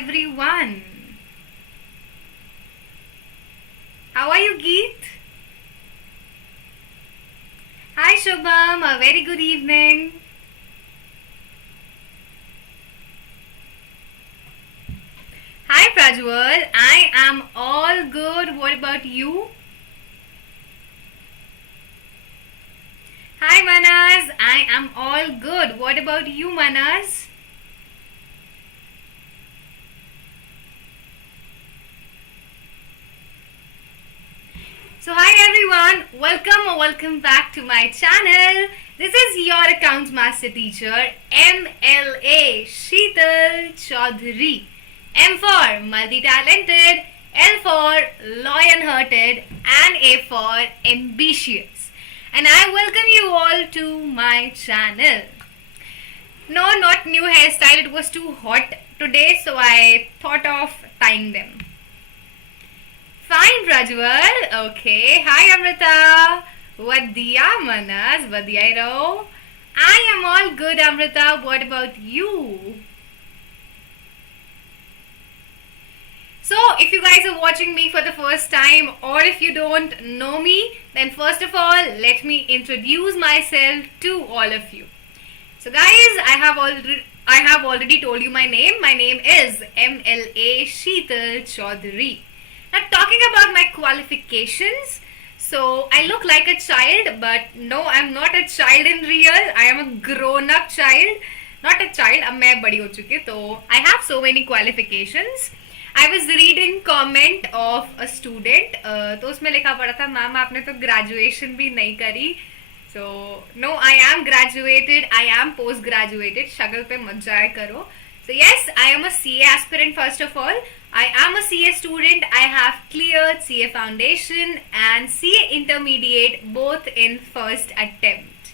everyone. How are you, Geet? Hi, Shubham. A very good evening. Hi, Prajwal. I am all good. What about you? Hi, Manas. I am all good. What about you, Manas? So hi everyone, welcome or welcome back to my channel. This is your accounts master teacher MLA Sheetal Choudhary. M for multi-talented, L for lion-hearted, and A for ambitious. And I welcome you all to my channel. No, not new hairstyle, it was too hot today, so I thought of tying them. Fine, Prajwal. Okay. Hi, Amrita. Vadiya, Manas. Vadiya raho. I am all good, Amrita. What about you? So, if you guys are watching me for the first time or if you don't know me, then first of all, let me introduce myself to all of you. So, guys, I have already told you my name. My name is MLA Sheetal Choudhary. Now, talking about my qualifications, so I look like a child, but no, I'm not a child in real. I am a grown-up child. Not a child, अब मैं बड़ी हो चुकी हूँ, तो I have so many qualifications. I was reading comment of a student, तो उसमें लिखा पड़ा था, मैम आपने तो graduation भी नहीं करी. So, no, I am graduated, I am post-graduated, शक्ल पे मत जाया करो. So yes, I am a CA aspirant first of all. I am a CA student. I have cleared CA Foundation and CA Intermediate both in first attempt.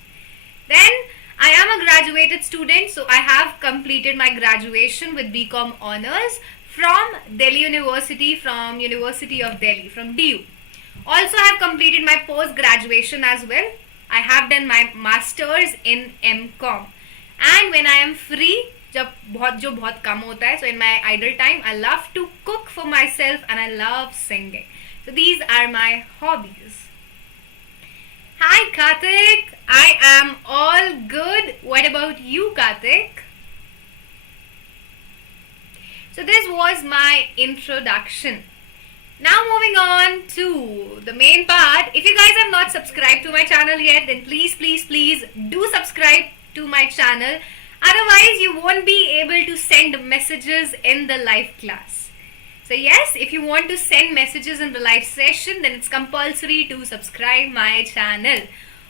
Then I am a graduated student, so I have completed my graduation with BCom Honours from Delhi University, from University of Delhi, from DU. Also, I have completed my post-graduation as well. I have done my Masters in MCom. And when I am free, जब बहुत कम होता है, so in my idle time I love to cook for myself and I love singing. So these are my hobbies. Hi Karthik, I am all good. What about you, Karthik? So this was my introduction. Now moving on to the main part. If you guys have not subscribed to my channel yet, then please do subscribe to my channel. Otherwise, you won't be able to send messages in the live class. So yes, if you want to send messages in the live session, then it's compulsory to subscribe my channel.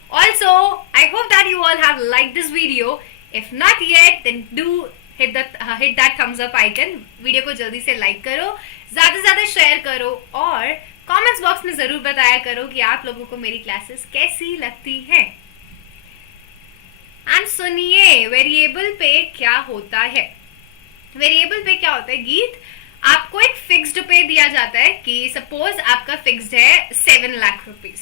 Also, I hope that you all have liked this video. If not yet, then do hit that thumbs up icon. Video को जल्दी से like करो, ज़्यादा से ज़्यादा share करो और comments box में ज़रूर बताया करो कि आप लोगों को मेरी classes कैसी लगती हैं. एंड सुनिए, वेरिएबल पे क्या होता है. वेरिएबल पे क्या होता है, गीत, आपको एक फिक्स्ड पे दिया जाता है कि सपोज आपका फिक्स्ड है 7 लाख रुपीस.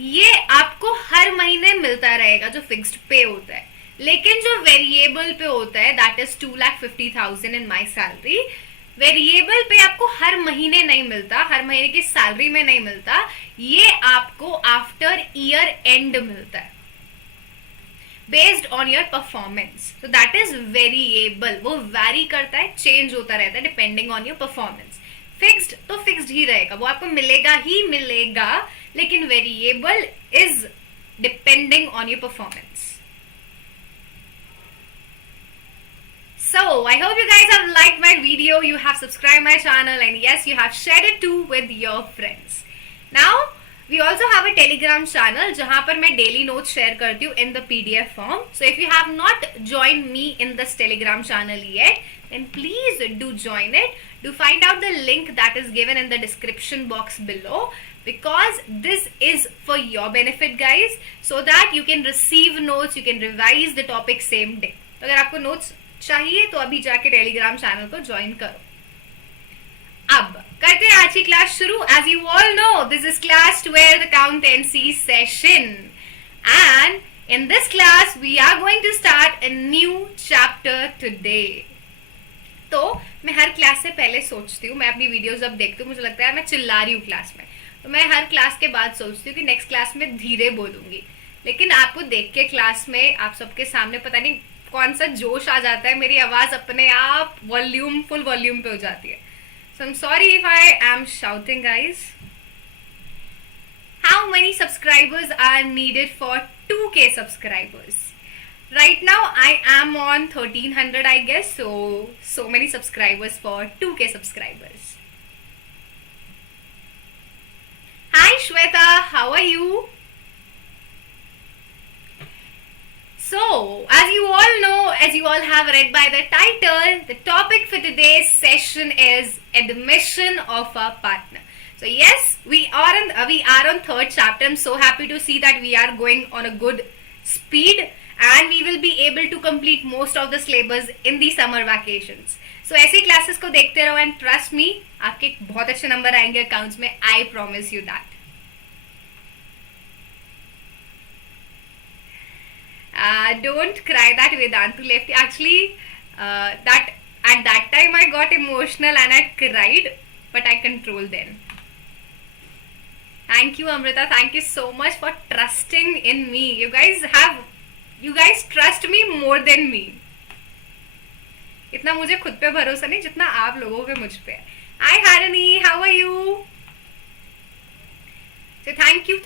ये आपको हर महीने मिलता रहेगा जो फिक्स्ड पे होता है. लेकिन जो वेरिएबल पे होता है, that is 2,50,000 in my salary. Variable पे आपको हर महीने नहीं मिलता, हर महीने की सैलरी में नहीं मिलता. ये आपको आफ्टर ईयर एंड मिलता है, based on your performance. So that is variable. वो vary करता है, change होता रहता है depending on your performance. Fixed तो fixed ही रहेगा, वो आपको मिलेगा ही मिलेगा, लेकिन variable is depending on your performance. So I hope you guys have liked my video, you have subscribed my channel, and yes, you have shared it too with your friends. Now we also have a Telegram channel जहाँ पर मैं daily notes share करती हूँ in the PDF form. So if you have not joined me in this Telegram channel yet, then please do join it. Do find out the link that is given in the description box below, because this is for your benefit, guys, so that you can receive notes, you can revise the topic same day. तो अगर आपको notes चाहिए तो अभी जाके Telegram channel को join करो. अब करते हैं आज की क्लास शुरू. As you all know, this is class 12 accountancy session, and in this class we are going to start a new chapter today. तो मैं हर क्लास से पहले सोचती हूँ, मैं अपनी वीडियोस अब देखती हूँ, मुझे लगता है मैं चिल्ला रही हूँ क्लास में, तो मैं हर क्लास के बाद सोचती हूँ कि नेक्स्ट क्लास में धीरे बोलूँगी। लेकिन आपको देख के क्लास में आप सबके सामने पता नहीं कौन सा जोश आ जाता है, मेरी आवाज़ अपने आप वॉल्यूम फुल वॉल्यूम पे हो जाती है। So I am sorry if I am shouting guys. How many subscribers are needed for 2K subscribers? Right now I am on 1300 I guess, so many subscribers for 2K subscribers. Hi Shweta, how are you? So, as you all know, as you all have read by the title, the topic for today's session is admission of a partner. So yes, we are on third chapter. I'm so happy to see that we are going on a good speed and we will be able to complete most of the syllabus in the summer vacations. So ऐसी classes को देखते रहो and trust me, आपके बहुत अच्छे number आएंगे accounts में. I promise you that. Don't cry that Vedantu left. Actually, that at that time I got emotional and I cried, but I controlled then. Thank you Amrita, thank you so much for trusting in me. You guys trust me more than me. इतना मुझे खुद पे भरोसा नहीं जितना आप लोगों पे मुझ पे है. Hi Harini, how are you? So thank you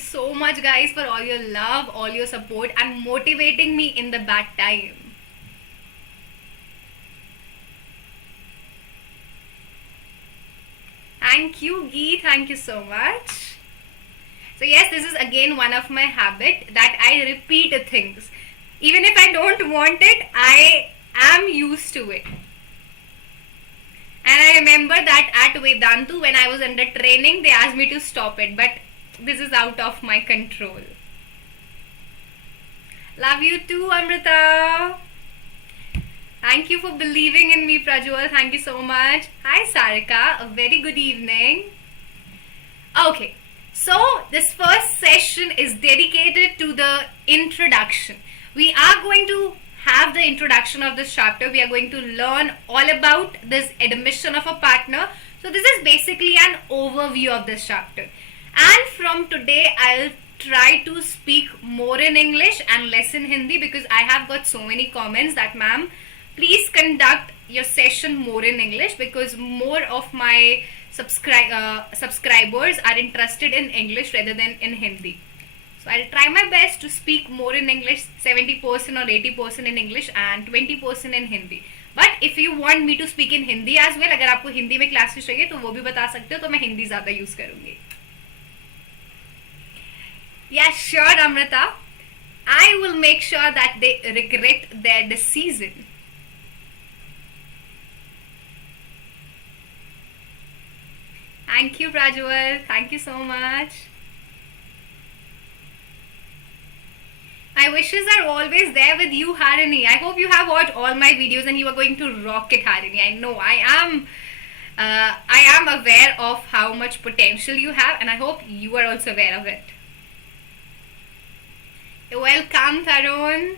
so much guys for all your love, all your support and motivating me in the bad time. Thank you Gee, thank you so much. So yes, this is again one of my habit that I repeat things. Even if I don't want it, I am used to it. And I remember that at Vedantu when I was under training, they asked me to stop it, but this is out of my control. Love you too Amrita. Thank you for believing in me Prajwal, thank you so much. Hi Sarika, a very good evening. Okay, so this first session is dedicated to the introduction. We are going to have the introduction of this chapter. We are going to learn all about this admission of a partner. So this is basically an overview of this chapter. And from today I'll try to speak more in English and less in Hindi because I have got so many comments that ma'am, please conduct your session more in English because more of my subscribers are interested in English rather than in Hindi. So I'll try my best to speak more in English, 70% or 80% in English and 20% in Hindi. But if you want me to speak in Hindi as well, अगर आपको हिंदी में classes चाहिए तो वो भी बता सकते हो, तो मैं हिंदी ज़्यादा यूज़ करूँगी. Yeah, sure Amrita. I will make sure that they regret their decision. Thank you Prajwal, thank you so much. My wishes are always there with you Harini. I hope you have watched all my videos and you are going to rock it Harini. I know I am aware of how much potential you have and I hope you are also aware of it. You're welcome Tarun.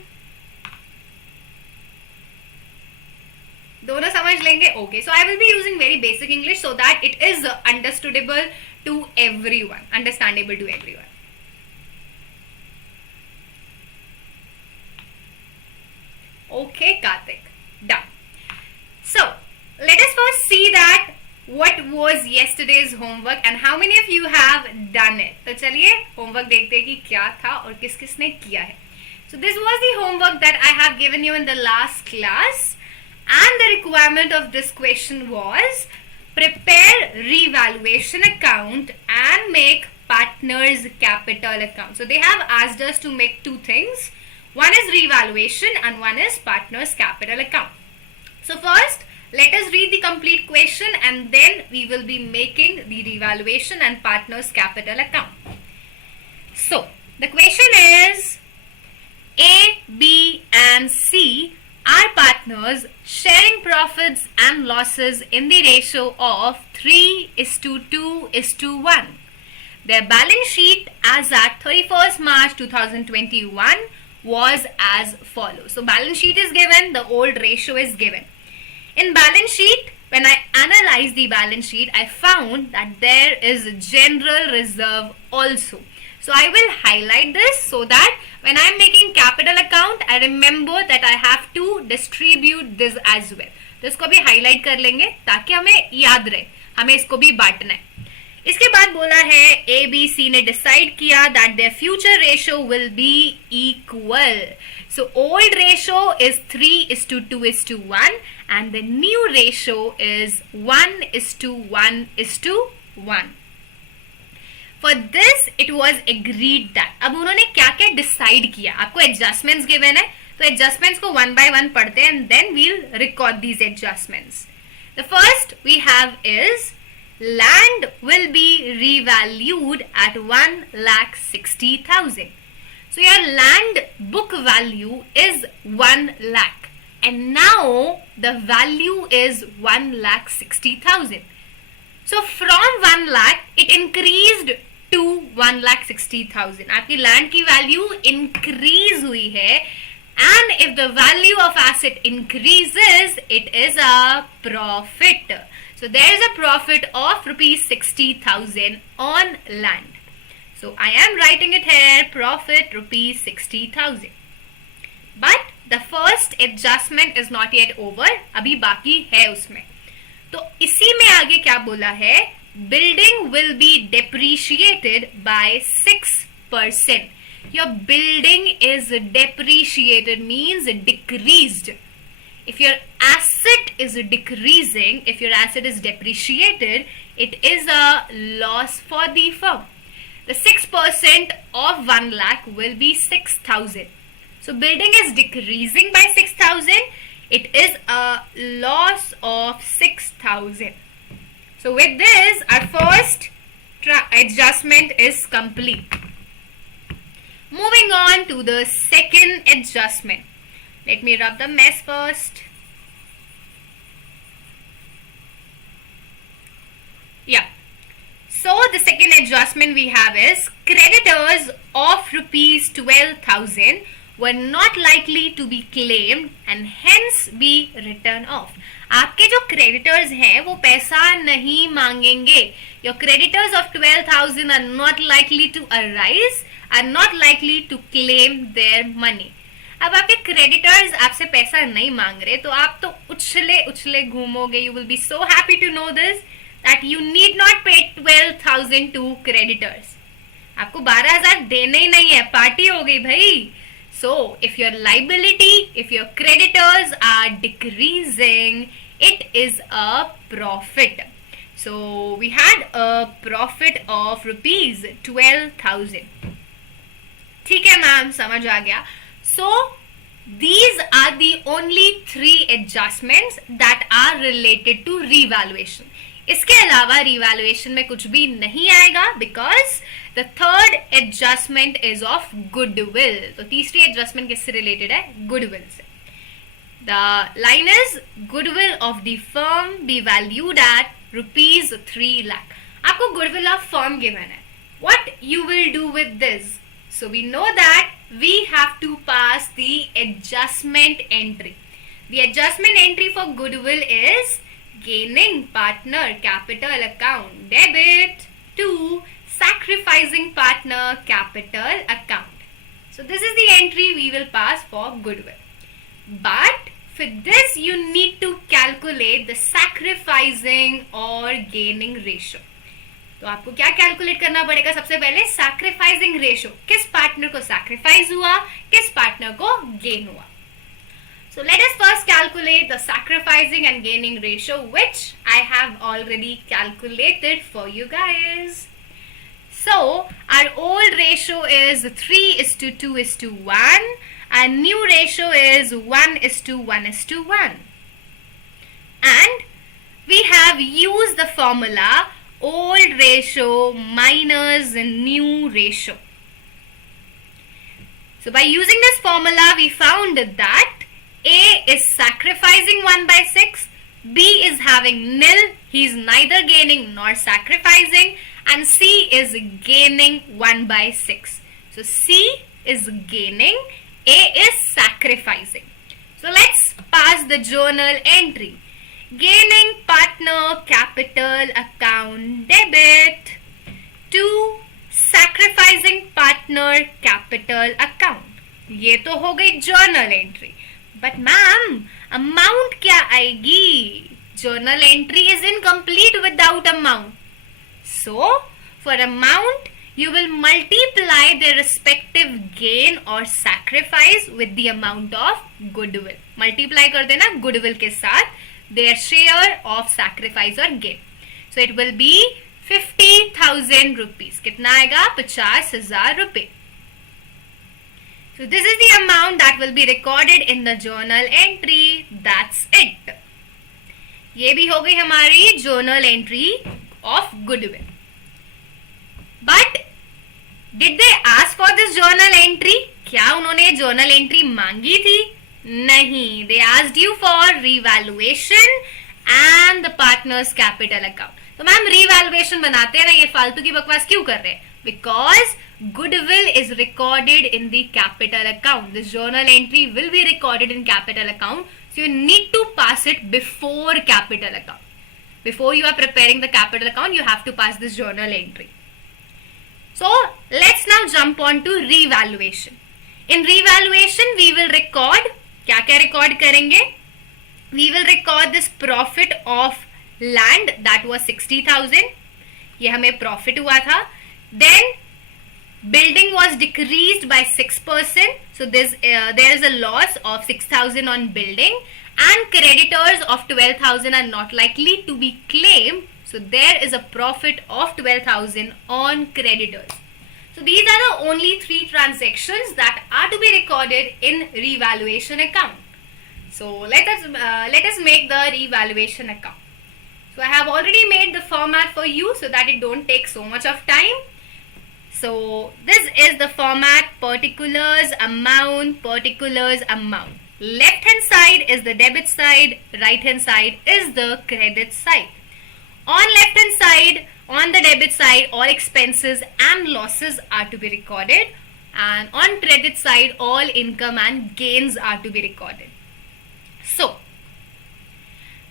दोनों समझ लेंगे. Okay, so I will be using very basic English so that it is understandable to everyone. Okay, Karthik. Done. So, let us first see that what was yesterday's homework and how many of you have done it. तो चलिए homework देखते हैं कि क्या था और किस किसने किया है. So this was the homework that I have given you in the last class. And the requirement of this question was prepare revaluation account and make partners capital account. So they have asked us to make two things. One is revaluation and one is partners capital account. So first let us read the complete question and then we will be making the revaluation and partners capital account. So the question is A, B and C are partners sharing profits and losses in the ratio of 3:2:1. Their balance sheet as at 31st March 2021 was as follows. So balance sheet is given, the old ratio is given. In balance sheet, when I analyzed the balance sheet, I found that there is a general reserve also. So I will highlight this so that when I am making capital account, I remember that I have to distribute this as well. तो इसको भी highlight कर लेंगे ताकि हमें याद रहे, हमें इसको भी बांटना है. इसके बाद बोला है ए बी सी ने डिसाइड किया that their future ratio will be equal. So old ratio is 3:2:1 and the new ratio is 1:1:1. For this it was agreed that. अब उन्होंने क्या क्या डिसाइड किया, आपको एडजस्टमेंट्स गिवन है तो एडजस्टमेंट्स को वन बाय वन पढ़ते हैं and then we'll record these adjustments. The first we have is land will be revalued at 1,60,000. So your land book value is 1 lakh and now the value is 1,60,000. So from 1 lakh it increased to 1,60,000. आपकी land की value increase हुई है and if the value of asset increases it is a profit. So there is a profit of rupees 60,000 on land. So I am writing it here, profit rupees 60,000. But the first adjustment is not yet over. अभी बाकी है उसमें. तो इसी में आगे क्या बोला है? Building will be depreciated by 6%. Your building is depreciated means decreased. If your asset is decreasing, if your asset is depreciated, it is a loss for the firm. The 6% of 1 lakh will be 6,000. So building is decreasing by 6,000. It is a loss of 6,000. So with this, our first adjustment is complete. Moving on to the second adjustment. Let me rub the mess first. Yeah. So the second adjustment we have is creditors of rupees 12,000 were not likely to be claimed and hence be written off. आपके जो creditors हैं वो पैसा नहीं मांगेंगे. Your creditors of 12,000 are not likely to arise, are not likely to claim their money. अब आपके creditors आपसे पैसा नहीं मांग रहे तो आप तो उछले उछले घूमोगे. You will be so happy to know this that you need not pay 12,000 to creditors. आपको 12,000 देने ही नहीं है, पार्टी हो गई भाई. So if your liability, if your creditors are decreasing, it is a profit. So we had a profit of rupees 12,000. ठीक है ma'am, समझ आ गया. So these are the only 3 adjustments that are related to revaluation. इसके अलावा revaluation में कुछ भी नहीं आएगा because the third adjustment is of goodwill. तो तीसरी adjustment किससे related है? Goodwill से. The line is goodwill of the firm be valued at rupees 3 lakh. आपको goodwill of firm given है. What you will do with this? So we know that we have to pass the adjustment entry. The adjustment entry for goodwill is gaining partner capital account debit to sacrificing partner capital account. So this is the entry we will pass for goodwill. But for this you need to calculate the sacrificing or gaining ratio. तो आपको क्या calculate करना पड़ेगा? सबसे पहले sacrificing ratio, किस partner को sacrifice हुआ, किस पार्टनर को गेन हुआ. So let us first calculate the sacrificing and gaining ratio, which I have already calculated for you guys. So our old ratio is 3:2:1 and new ratio is 1:1:1. And we have used the formula old ratio minus new ratio. So by using this formula, we found that A is sacrificing 1/6, B is having nil, he is neither gaining nor sacrificing, and C is gaining 1/6. So C is gaining, A is sacrificing. So let's pass the journal entry. Gaining partner capital account debit. 2. Sacrificing partner capital account. ये तो हो गई journal entry. But ma'am amount क्या आएगी? Journal entry is incomplete without amount. So for amount you will multiply the respective gain or sacrifice with the amount of goodwill. Multiply कर देना goodwill के साथ their share of sacrifice or gain. So it will be 50,000 rupees. कितना आएगा? 50,000 रुपए. So this is the amount that will be recorded in the journal entry. That's it. ये भी हो गई हमारी journal entry of goodwill. But did they ask for this journal entry? क्या उन्होंने journal entry मांगी थी? नहीं. They asked you for revaluation and the partner's capital account. तो मैम revaluation बनाते रहे, ये फालतू की बकवास क्यों कर रहे हैं? Because goodwill is recorded in the capital account. This journal entry will be recorded in capital account. So you need to pass it before capital account. Before you are preparing the capital account, you have to pass this journal entry. So let's now jump on to revaluation. In revaluation, we will record, क्या क्या record करेंगे? We will record this profit of land that was 60,000. ये हमें profit हुआ था. Then building was decreased by 6%. So there is a loss of 6,000 on building, and creditors of 12,000 are not likely to be claimed. So there is a profit of 12,000 on creditors. So these are the only 3 transactions that are to be recorded in revaluation account. So let us make the revaluation account. So I have already made the format for you so that it don't take so much of time. So this is the format: particulars, amount, particulars, amount. Left hand side is the debit side, right hand side is the credit side. On left hand side, on the debit side, all expenses and losses are to be recorded, and on credit side, all income and gains are to be recorded. So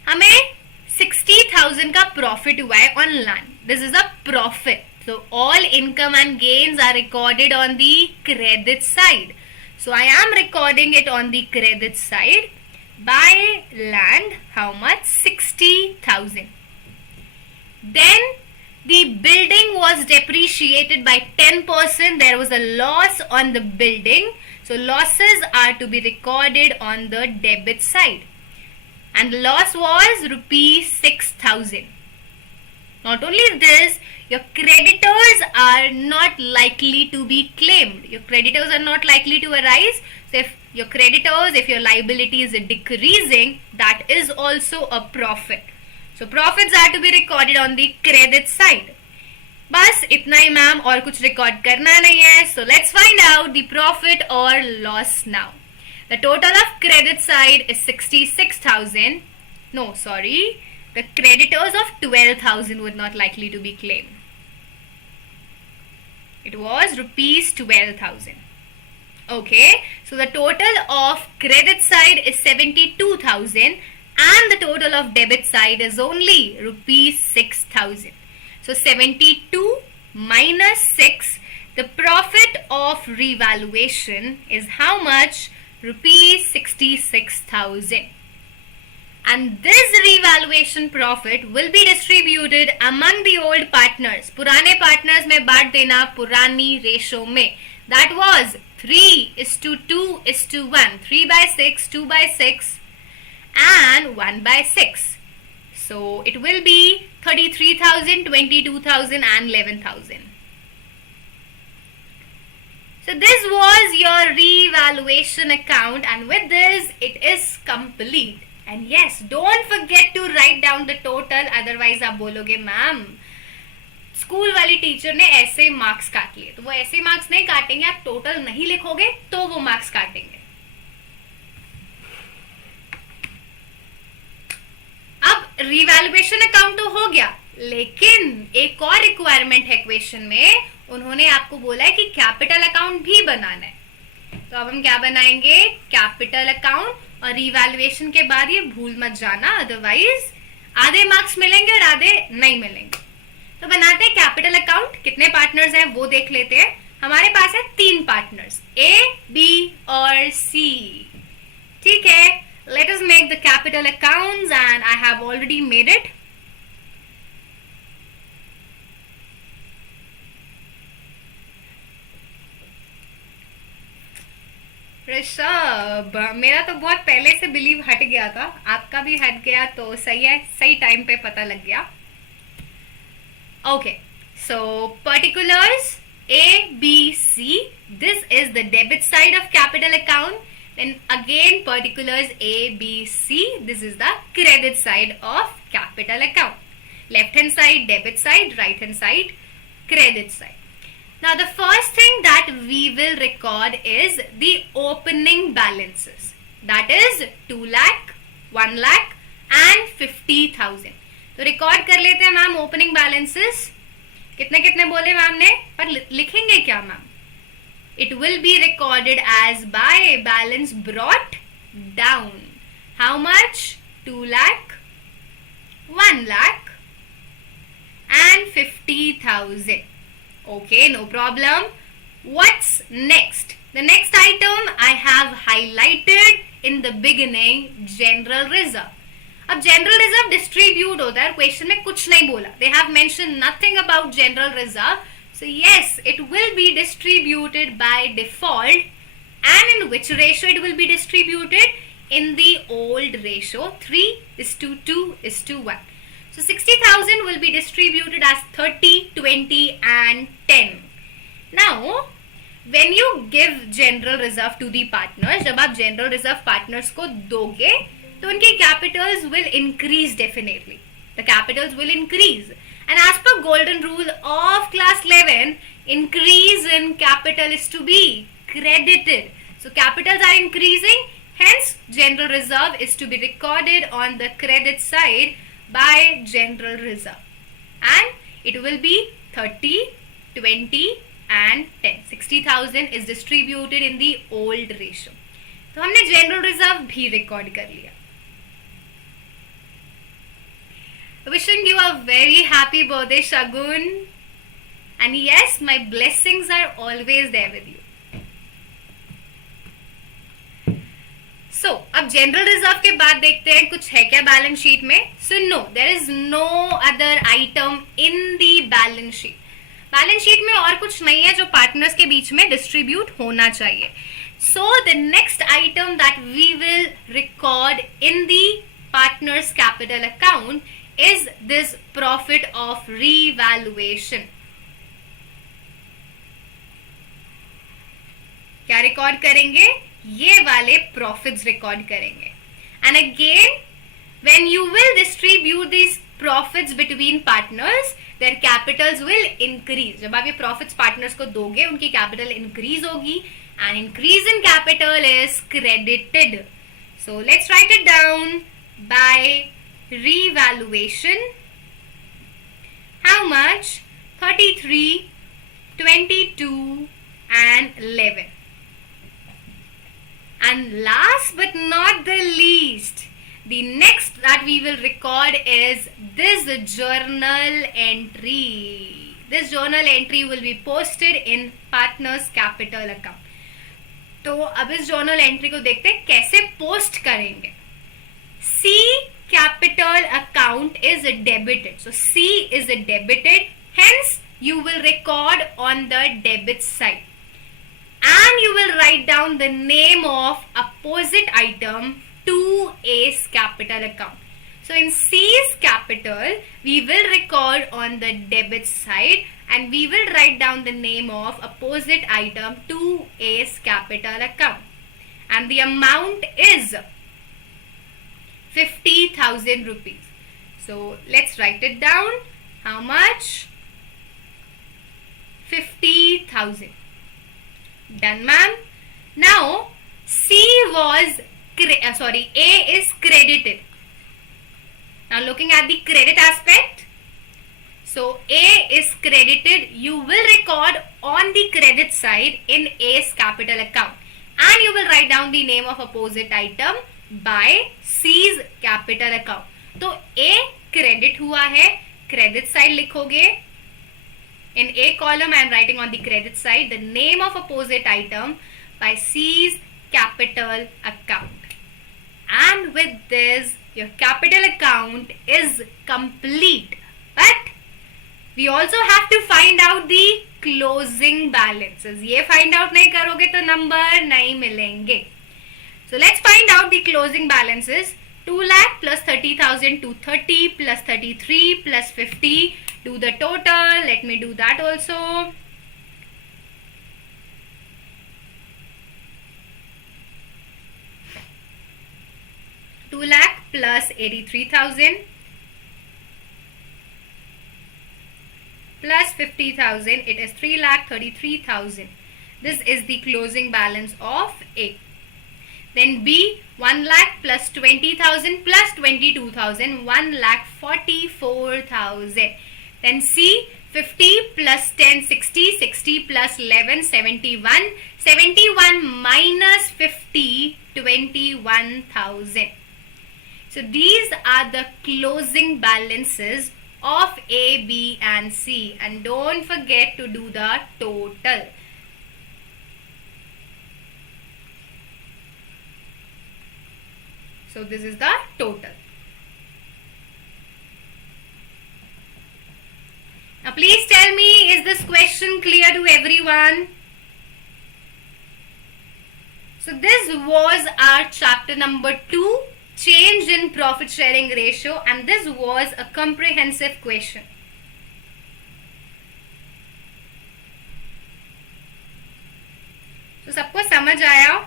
हमें 60,000 का profit हुआ है on land. This is a profit. So all income and gains are recorded on the credit side. So I am recording it on the credit side. By land, how much? 60,000. Then the building was depreciated by 10%. There was a loss on the building. So losses are to be recorded on the debit side. And the loss was rupees 6,000. Not only this, your creditors are not likely to be claimed. Your creditors are not likely to arise. So if your liability is decreasing, that is also a profit. So profits are to be recorded on the credit side. बस इतना ही ma'am, और कुछ record करना नहीं है. So let's find out the profit or loss now. The total of credit side is 66,000. No, sorry. The creditors of 12,000 were not likely to be claimed. It was rupees 12,000. Okay. So the total of credit side is 72,000. And the total of debit side is only rupees 6,000. So 72 minus 6, the profit of revaluation is how much? Rupees 66,000. And this revaluation profit will be distributed among the old partners. पुराने partners में बांट देना पुरानी ratio में. That was 3:2:1. 3/6, 2/6. And 1/6. So it will be 33,000, 22,000 and 11,000. So this was your revaluation account, and with this it is complete. And yes, don't forget to write down the total, otherwise आप बोलोगे ma'am school वाली teacher ने ऐसे marks काट लिए. तो वो ऐसे मार्क्स नहीं काटेंगे, आप टोटल नहीं लिखोगे तो वो मार्क्स काटेंगे. अब रिवैल्यूएशन अकाउंट तो हो गया, लेकिन एक और रिक्वायरमेंट है क्वेश्चन में. उन्होंने आपको बोला है कि कैपिटल अकाउंट भी बनाना है. तो अब हम क्या बनाएंगे? कैपिटल अकाउंट और रिवैल्यूएशन के बाद ये भूल मत जाना, अदरवाइज आधे मार्क्स मिलेंगे और आधे नहीं मिलेंगे। तो बनाते हैं कैपिटल अकाउंट। कितने पार्टनर्स हैं वो देख लेते हैं। हमारे पास है 3 पार्टनर्स, ए, बी और सी। ठीक है, let us make the capital accounts and I have already made it. Rishabh, मेरा तो बहुत पहले से बिलीव हट गया था, आपका भी हट गया तो सही है, सही टाइम पे पता लग गया। Okay, so particulars A, B, C, this is the debit side of capital account. Then again particulars A, B, C, this is the credit side of capital account. Left hand side debit side, right hand side credit side. Now the first thing that we will record is the opening balances. That is 2 lakh, 1 lakh and 50,000. तो record कर लेते हैं ma'am opening balances. कितने कितने बोले ma'am ने, पर लिखेंगे क्या ma'am? It will be recorded as by balance brought down. How much? 2 lakh, 1 lakh and 50,000. Okay, no problem. What's next? The next item I have highlighted in the beginning, general reserve. अब general reserve distribute होता है, question में कुछ नहीं बोला, they have mention nothing about general reserve, so yes it will be distributed by default and in which ratio it will be distributed, in the old ratio 3:2:1. So 60,000 will be distributed as 30, 20 and 10. Now when you give general reserve to the partners, जब आप general reserve partners को दोगे तो उनके capitals will increase definitely. The capitals will increase. And as per golden rule of class 11, increase in capital is to be credited. So capitals are increasing, hence general reserve is to be recorded on the credit side by general reserve. And it will be 30, 20 and 10. 60,000 is distributed in the old ratio. तो हमने general reserve भी record कर लिया. Wishing you a very happy birthday, Shagun. And yes, my blessings are always there with you. So, अब general reserve के बाद देखते हैं कुछ है क्या बैलेंस शीट में. So no, there is no other item in the balance sheet. Balance sheet में और कुछ नहीं है जो पार्टनर्स के बीच में डिस्ट्रीब्यूट होना चाहिए. So the next item that we will record in the partners capital account is this profit of revaluation. क्या रिकॉर्ड करेंगे? ये वाले प्रॉफिट्स रिकॉर्ड करेंगे. And again when you will distribute this profits between partners, their capitals will increase. जब आप ये profits partners को दोगे उनकी कैपिटल इंक्रीज होगी and increase in capital is credited. So let's write it down. By revaluation, how much? 33, 22 and 11. And last but not the least, the next that we will record is this journal entry. This journal entry will be posted in partners capital account. तो अब इस journal entry को देखते हैं कैसे post करेंगे. C capital account is debited. So C is debited. Hence you will record on the debit side. And you will write down the name of opposite item to A's capital account. So in C's capital, we will record on the debit side and we will write down the name of opposite item to A's capital account. And the amount is 50,000 rupees. So let's write it down. How much? 50,000. Done, ma'am. Now C was A is credited. Now looking at the credit aspect, so A is credited. You will record on the credit side in A's capital account, and you will write down the name of opposite item by C's capital account. तो A credit हुआ है, credit side लिखोगे. In A column, I am writing on the credit side the name of opposite item by C's capital account. And with this, your capital account is complete. But we also have to find out the closing balances. ये find out नहीं करोगे तो number नहीं मिलेंगे. So let's find out the closing balances. 2 lakh plus 30,000, 230 plus 33 plus 50. Do the total. Let me do that also. Two lakh plus 83,000 plus 50,000. It is 3,33,000. This is the closing balance of A. Then B, 1 lakh plus 20,000 plus 22,000, 1,44,000. Then C, 50 plus 10, 60, 60 plus 11, 71, 71 minus 50, 21,000. So these are the closing balances of A, B and C, and don't forget to do the total. So this is the total. Now please tell me, is this question clear to everyone? So this was our chapter number 2, change in profit sharing ratio, and this was a comprehensive question. So सबको समझ आया?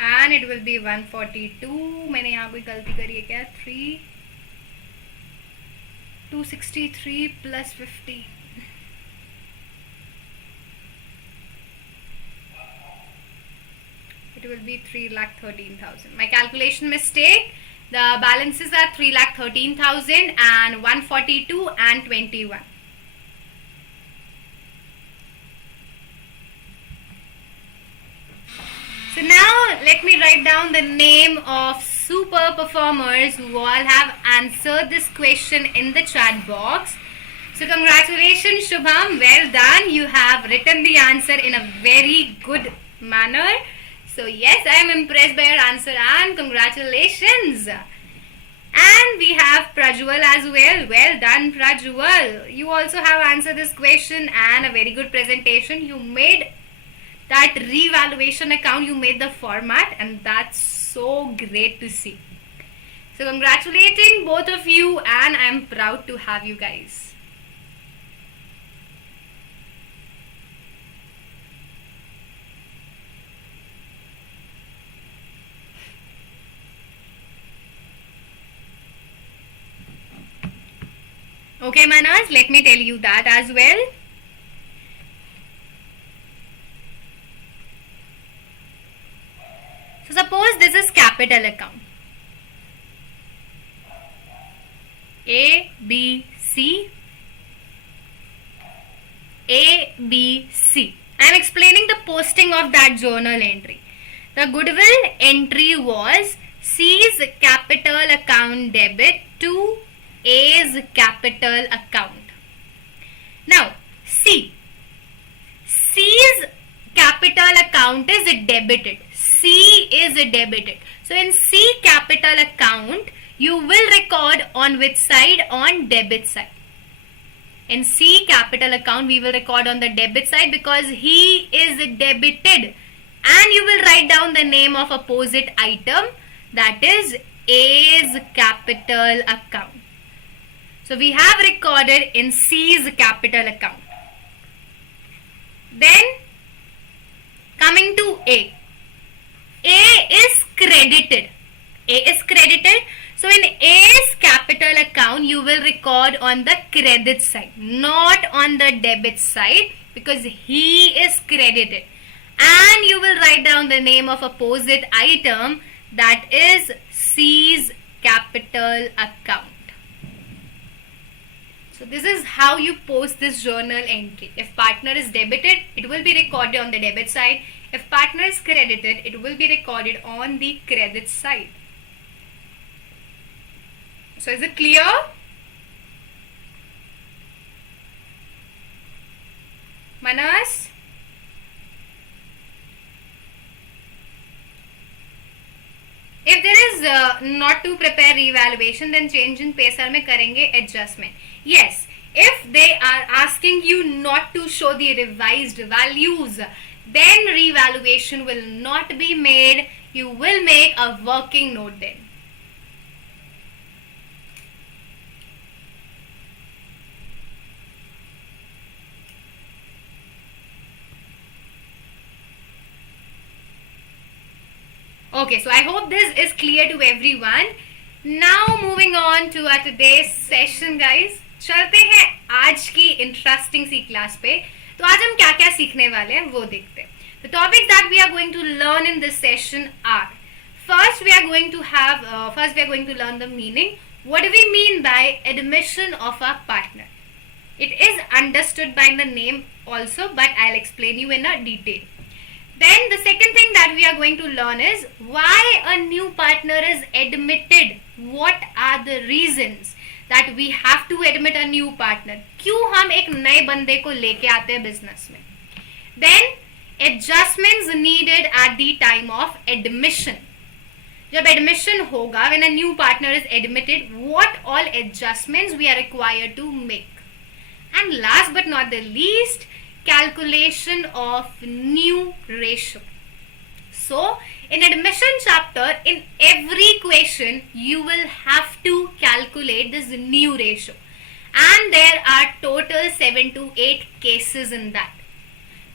And it will be 142. मैंने यहाँ कोई गलती करी है क्या? 263 plus 50. It will be 3,13,000. My calculation mistake. The balances are 3,13,000 and 142 and 21. So now let me write down the name of super performers who all have answered this question in the chat box. So congratulations Shubham, well done. You have written the answer in a very good manner. So yes, I am impressed by your answer and congratulations. And we have Prajwal as well. Well done Prajwal. You also have answered this question and a very good presentation. You made that revaluation account, you made the format, and that's so great to see. So congratulating both of you, and I'm proud to have you guys. Okay Manas, let me tell you that as well. So suppose this is capital account. A, B, C. A, B, C. I am explaining the posting of that journal entry. The Goodwill entry was C's capital account debit to A's capital account. Now, C's capital account is debited. C is debited. So in C capital account, you will record on which side? On debit side. In C capital account, we will record on the debit side because he is debited. And you will write down the name of opposite item, that is A's capital account. So we have recorded in C's capital account. Then coming to A. A is credited. A is credited. So in A's capital account, you will record on the credit side, not on the debit side, because he is credited. And you will write down the name of opposite item, that is C's capital account. So this is how you post this journal entry. If partner is debited, it will be recorded on the debit side. If partner is credited, it will be recorded on the credit side. So is it clear? Manas? If there is not to prepare revaluation, then change in PSR में करेंगे adjustment. Yes, if they are asking you not to show the revised values, then revaluation will not be made. You will make a working note then. Okay, so I hope this is clear to everyone. Now moving on to our today's session, guys. चलते हैं आज की interesting सी class पे. तो आज हम क्या क्या सीखने वाले हैं वो देखते हैं. The topics that we are going to learn in this session are, first we are going to learn the meaning. What do we mean by admission of a partner? It is understood by the name also, but I'll explain you in a detail. Then the second thing that we are going to learn is why a new partner is admitted. What are the reasons that we have to admit a new partner? क्यों हम एक नए बंदे को लेके आते हैं business में? Then adjustments needed at the time of admission. जब admission होगा, when a new partner is admitted, what all adjustments we are required to make? And last but not the least, calculation of new ratio. So in admission chapter, in every question you will have to calculate this new ratio, and there are total 7 to 8 cases in that.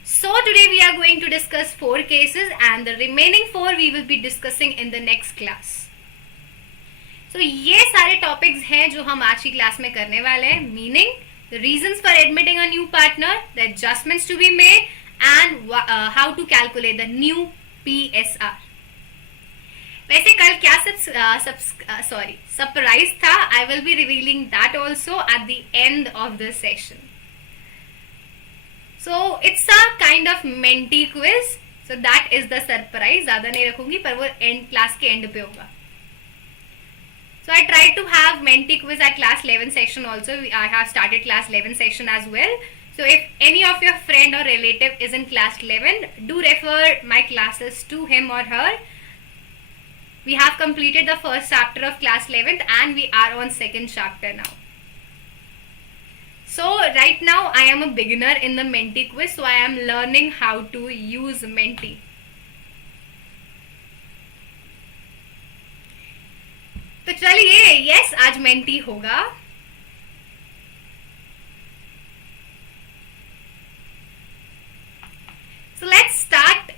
So today we are going to discuss 4 cases, and the remaining 4 we will be discussing in the next class. So ये सारे topics हैं जो हम आज की class में करने वाले हैं. Meaning, the reasons for admitting a new partner, the adjustments to be made, and how to calculate the new PSR. वैसे कल क्या सरप्राइज था? I will be revealing that also at the end of the session. So it's a kind of mentee quiz. So that is the surprise. ज़्यादा नहीं रखूंगी, पर वो class के end पे होगा. So I tried to have mentee quiz at class 11 session also. I have started class 11 session as well. So if any of your friend or relative is in class 11, do refer my classes to him or her. We have completed the first chapter of class 11th and we are on second chapter now. So right now I am a beginner in the mentee quiz. So I am learning how to use mentee. तो चलिए, yes, आज mentee होगा. So let's start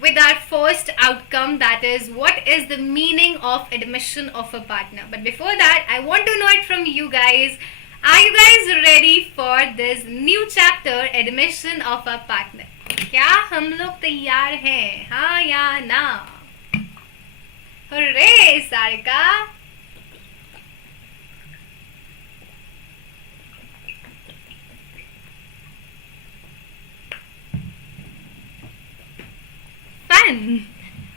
with our first outcome, that is what is the meaning of admission of a partner. But before that, I want to know it from you guys. Are you guys ready for this new chapter, admission of a partner? क्या हम लोग तैयार हैं? हाँ या ना? Hooray, Sarika! Fan.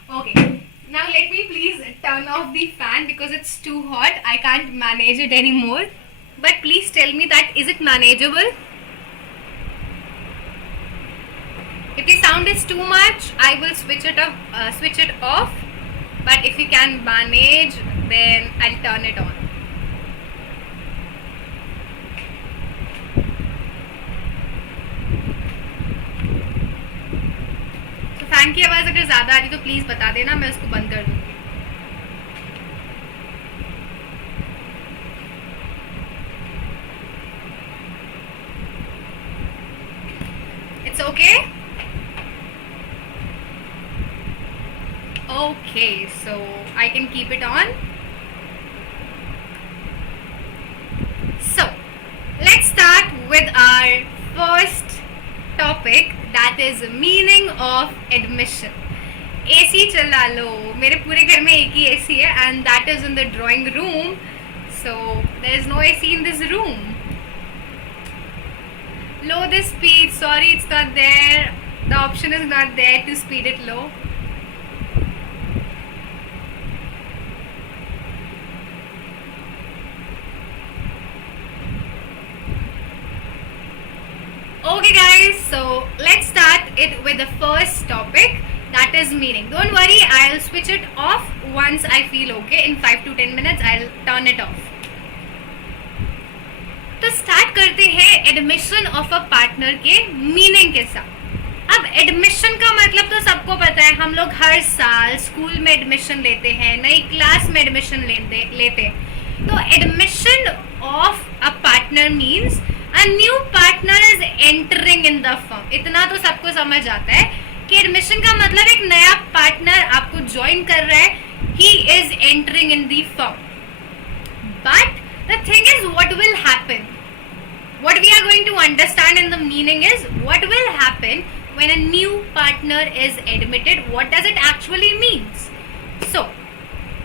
Okay, now let me please turn off the fan because it's too hot. I can't manage it anymore. But please tell me that is it manageable? If the sound is too much, I will switch it off. But if you can manage, then I'll turn it on. Fan की आवाज़ अगर ज़्यादा आ रही तो please बता देना, मैं उसको बंद कर दूँगी. It's okay? Okay, so I can keep it on. So let's start with our first topic, that is meaning of admission. AC चला लो. मेरे पूरे घर में एक ही एसी है and that is in the drawing room. So there is no AC in this room. Low the speed. Sorry, it's not there. The option is not there to speed it low. Okay guys, so let's start it with the first topic, that is meaning. Don't worry, I'll switch it off once I feel okay. In 5 to 10 minutes I'll turn it off. तो start करते हैं admission of a partner के meaning के साथ. अब admission का मतलब तो सबको पता है. हम लोग हर साल स्कूल में एडमिशन लेते हैं, नई क्लास में एडमिशन लेते हैं. तो admission of a partner means a new partner is entering in the firm. इतना तो सबको समझ आता है कि एडमिशन का मतलब एक नया पार्टनर आपको ज्वाइन कर रहा है. He is entering in the firm. But the thing is, what will happen? What we are going to understand in the meaning is what will happen when a new partner is admitted. What does it actually means? So,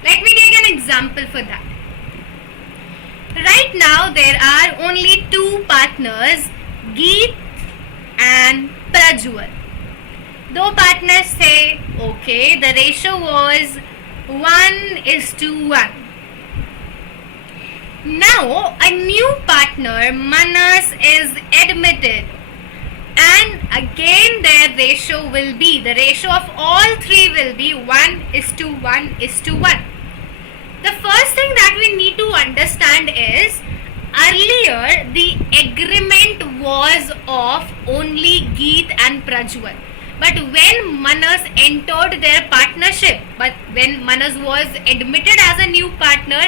let me take an example for that. Right now, there are only two partners, Geet and Prajwal. दो partners say, okay, the ratio was 1:1. Now a new partner, Manas, is admitted, and again their ratio will be, the ratio of all three will be 1:1:1. The first thing that we need to understand is, earlier the agreement was of only Geet and Prajwal. But when Manas entered their partnership, but when Manas was admitted as a new partner,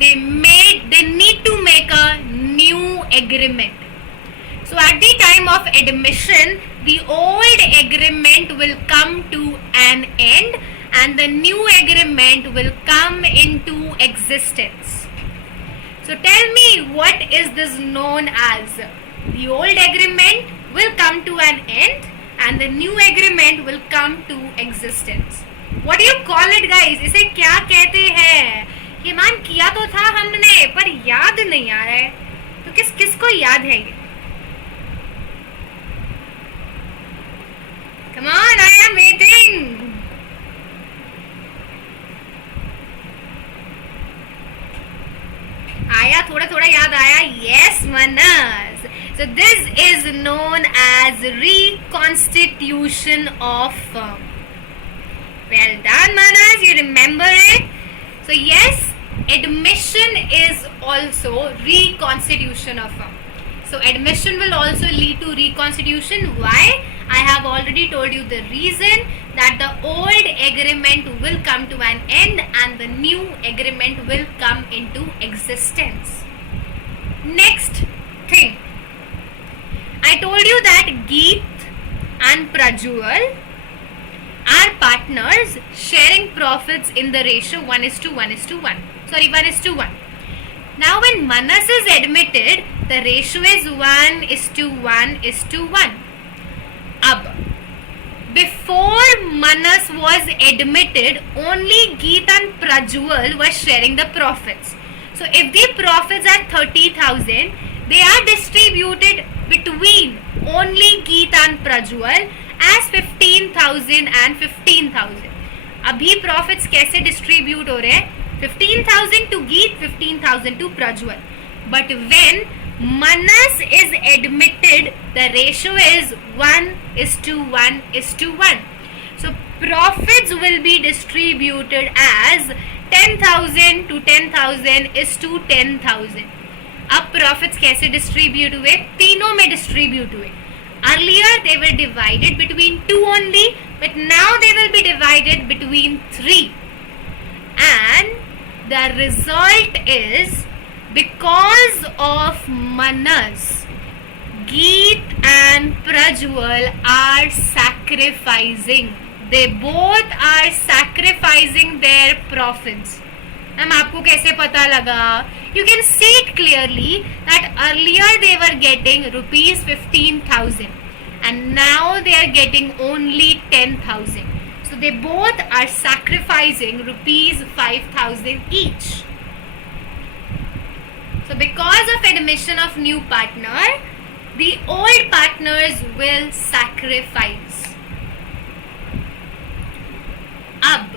they need to make a new agreement. So at the time of admission, the old agreement will come to an end and the new agreement will come into existence. So tell me, what is this known as? The old agreement will come to an end and the new agreement will come to existence. What do you call it, guys? इसे क्या कहते हैं? ये ma'am किया तो था हमने, पर याद नहीं आ रहा है. तो किसको याद है ये? Come on, I am waiting. आया, थोड़ा थोड़ा याद आया. Yes, Manas. So this is known as reconstitution of firm. Well done, Manas. You remember it. So yes, admission is also reconstitution of firm. So admission will also lead to reconstitution. Why? I have already told you the reason, that the old agreement will come to an end and the new agreement will come into existence. Next thing, I told you that Geet and Prajwal are partners sharing profits in the ratio 1:1:1. Sorry, 1:1. Now when Manas is admitted, the ratio is 1:1:1. Ab, before Manas was admitted, only Geet and Prajwal were sharing the profits. So if the profits are 30,000, they are distributed between only Geet and Prajwal as 15,000 and 15,000. अभी profits कैसे distribute हो रहे हैं? 15,000 to Geet, 15,000 to Prajwal. But when Manas is admitted, the ratio is 1:1:1. So profits will be distributed as 10,000 to 10,000 is to 10,000. अब profits कैसे distribute हुए? तीनों में distribute हुए. Earlier they were divided between two only, but now they will be divided between three. And the result is, because of Manas, Geet and Prajwal are sacrificing. They both are sacrificing their profits. Ma'am आपको कैसे पता लगा? You can see it clearly that earlier they were getting rupees 15,000 and now they are getting only 10,000. So So they both are sacrificing rupees 5,000 each. So because of admission of new partner, the old partners will sacrifice. Ab,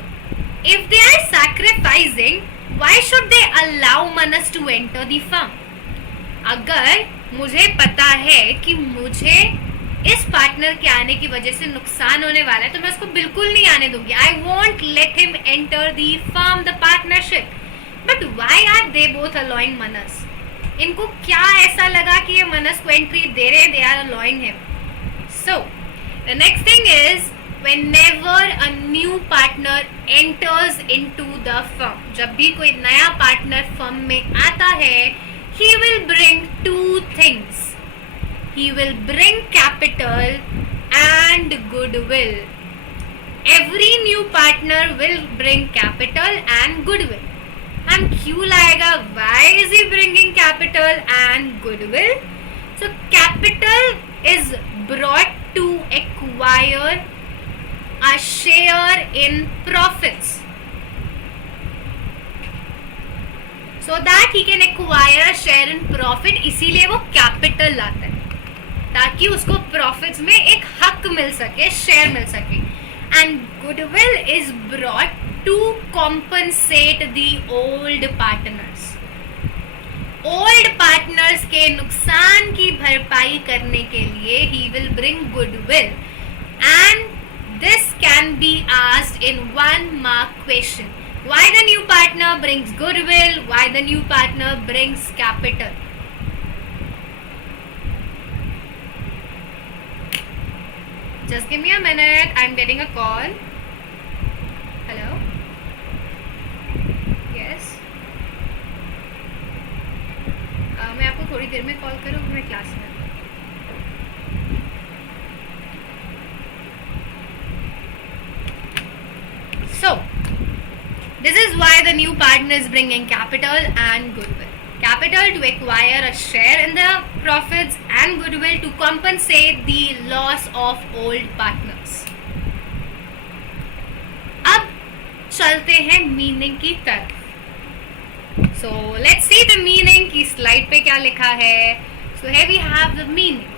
if they are sacrificing, why should they allow Manas to enter the firm? अगर मुझे पता है कि मुझे इस partner के आने की वजह से नुकसान होने वाला है तो मैं उसको बिल्कुल नहीं आने दूंगी. I won't let him enter the firm, the partnership. But why are they both allowing Manas? इनको क्या ऐसा लगा कि ये Manas को एंट्री दे रहे? They are allowing him. So the next thing is, whenever a new partner enters into the firm, जब भी कोई नया पार्टनर फर्म में आता है, he will bring two things. He will bring capital and goodwill. Every new partner will bring capital and goodwill. And क्यों लाएगा? Why is he bringing capital and goodwill? So capital is brought to acquire a share in profits, so that he can acquire a share in profit. इसीलिए वो capital लाता है ताकि उसको profits में एक हक मिल सके, शेयर मिल सके. And goodwill is brought to compensate the old partners. Old partners के नुकसान की भरपाई करने के लिए he will bring goodwill, and this can be asked in 1 mark question. Why the new partner brings goodwill? Why the new partner brings capital? Just give me a minute. I'm getting a call. Hello? Yes? मैं आपको थोड़ी देर में call करूँ, मैं class में. So, this is why the new partner is bringing capital and goodwill. Capital to acquire a share in the profits and goodwill to compensate the loss of old partners. अब चलते हैं meaning की तरफ. So let's see the meaning की slide पे क्या लिखा है. So here we have the meaning.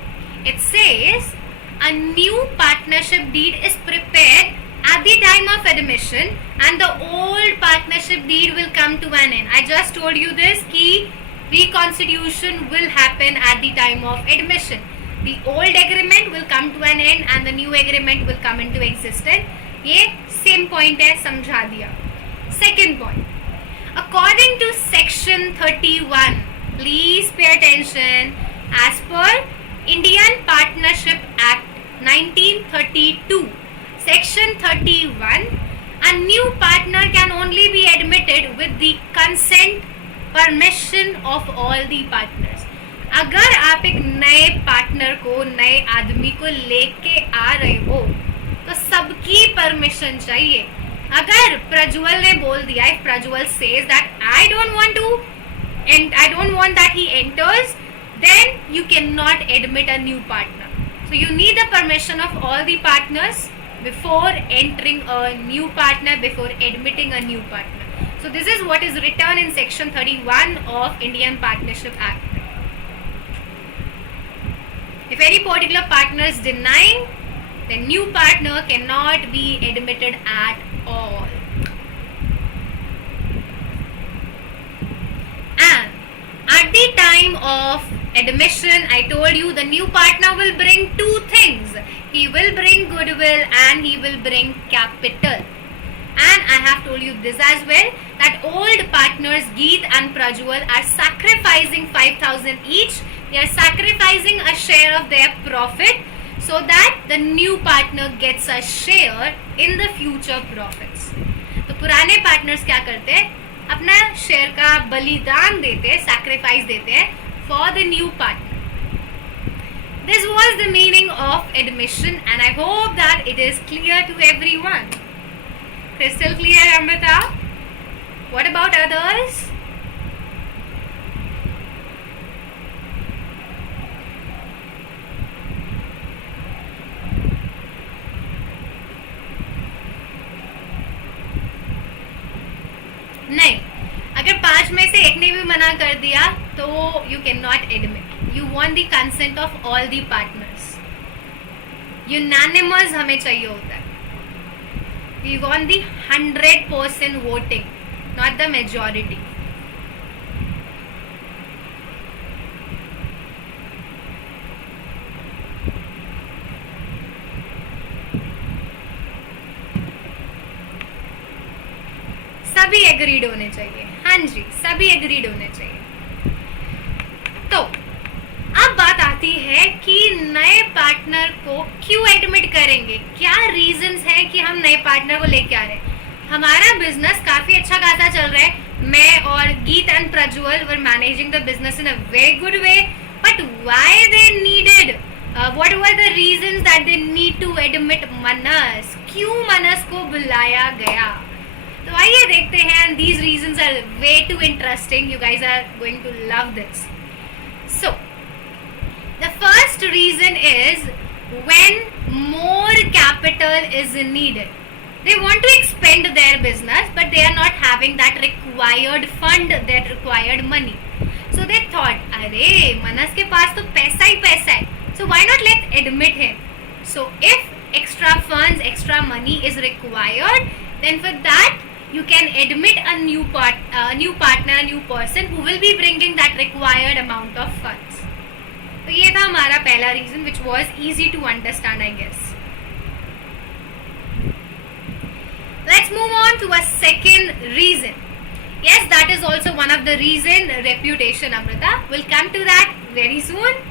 It says a new partnership deed is prepared at the time of admission and the old partnership deed will come to an end. I just told you this कि reconstitution will happen at the time of admission. The old agreement will come to an end and the new agreement will come into existence. ये same point है, समझा दिया. Second point. According to section 31, please pay attention. As per Indian Partnership Act 1932, section 31, a new partner can only be admitted with the consent, permission of all the partners. अगर आप एक नए partner को, नए आदमी को लेके आ रहे हो तो सबकी परमिशन चाहिए. अगर प्रज्वल ने बोल दिया, if Prajwal says that I don't want that he enters, then you cannot admit a new partner. So you need the permission of all the partners before entering a new partner, before admitting a new partner. So this is what is written in section 31 of Indian Partnership Act. If any particular partner is denying, then new partner cannot be admitted at all. And at the time of admission, I told you the new partner will bring two things. He will bring goodwill and he will bring capital. And I have told you this as well, that old partners Geet and Prajwal are sacrificing 5,000 each. They are sacrificing a share of their profit so that the new partner gets a share in the future profits. तो पुराने partners क्या करते हैं? अपना share का बलिदान देते हैं, sacrifice देते हैं for the new partner. This was the meaning of admission and I hope that it is clear to everyone. Crystal clear, Amrita? What about others? मना कर दिया तो you cannot admit. You want the consent of all the partners. Unanimous हमें चाहिए होता है. We want the 100% voting, not the majority. सभी agreed होने चाहिए. हाँ जी, सभी एग्रीड होने चाहिए. तो अब बात आती है कि नए पार्टनर को क्यों एडमिट करेंगे. क्या रीजंस है कि हम नए पार्टनर को लेके आ रहे हैं. हमारा बिजनेस काफी अच्छा खासा चल रहा है. मैं और Geet and Prajwal were managing the business in a very good way. But why they needed, what were the reasons that they need to admit Manas. क्यों मनस को बुलाया गया. तो आइए देखते हैं. These reasons are way too interesting. You guys are going to love this. So, the first reason is when more capital is needed. They want to expand their business, but they are not having that required fund, that required money. So they thought, अरे मनस के पास तो पैसा ही पैसा है. So why not let's admit him. So if extra funds, extra money is required, then for that you can admit a new partner, a new person who will be bringing that required amount of funds. तो ये था हमारा पहला reason, which was easy to understand, I guess. Let's move on to a second reason. Yes, that is also one of the reason, reputation, Amrita. We'll come to that very soon.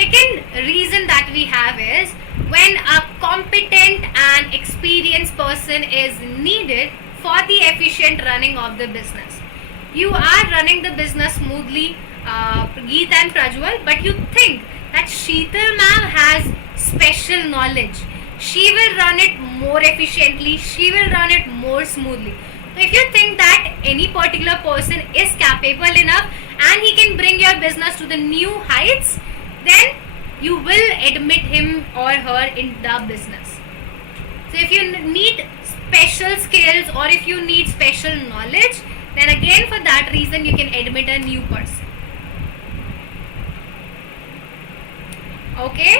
Second reason that we have is when a competent and experienced person is needed for the efficient running of the business. You are running the business smoothly, Geet and Prajwal, but you think that Sheetal Ma'am has special knowledge. She will run it more efficiently. She will run it more smoothly. So if you think that any particular person is capable enough and he can bring your business to the new heights, then you will admit him or her in the business. So if you need special skills or if you need special knowledge, then again for that reason you can admit a new person. Okay.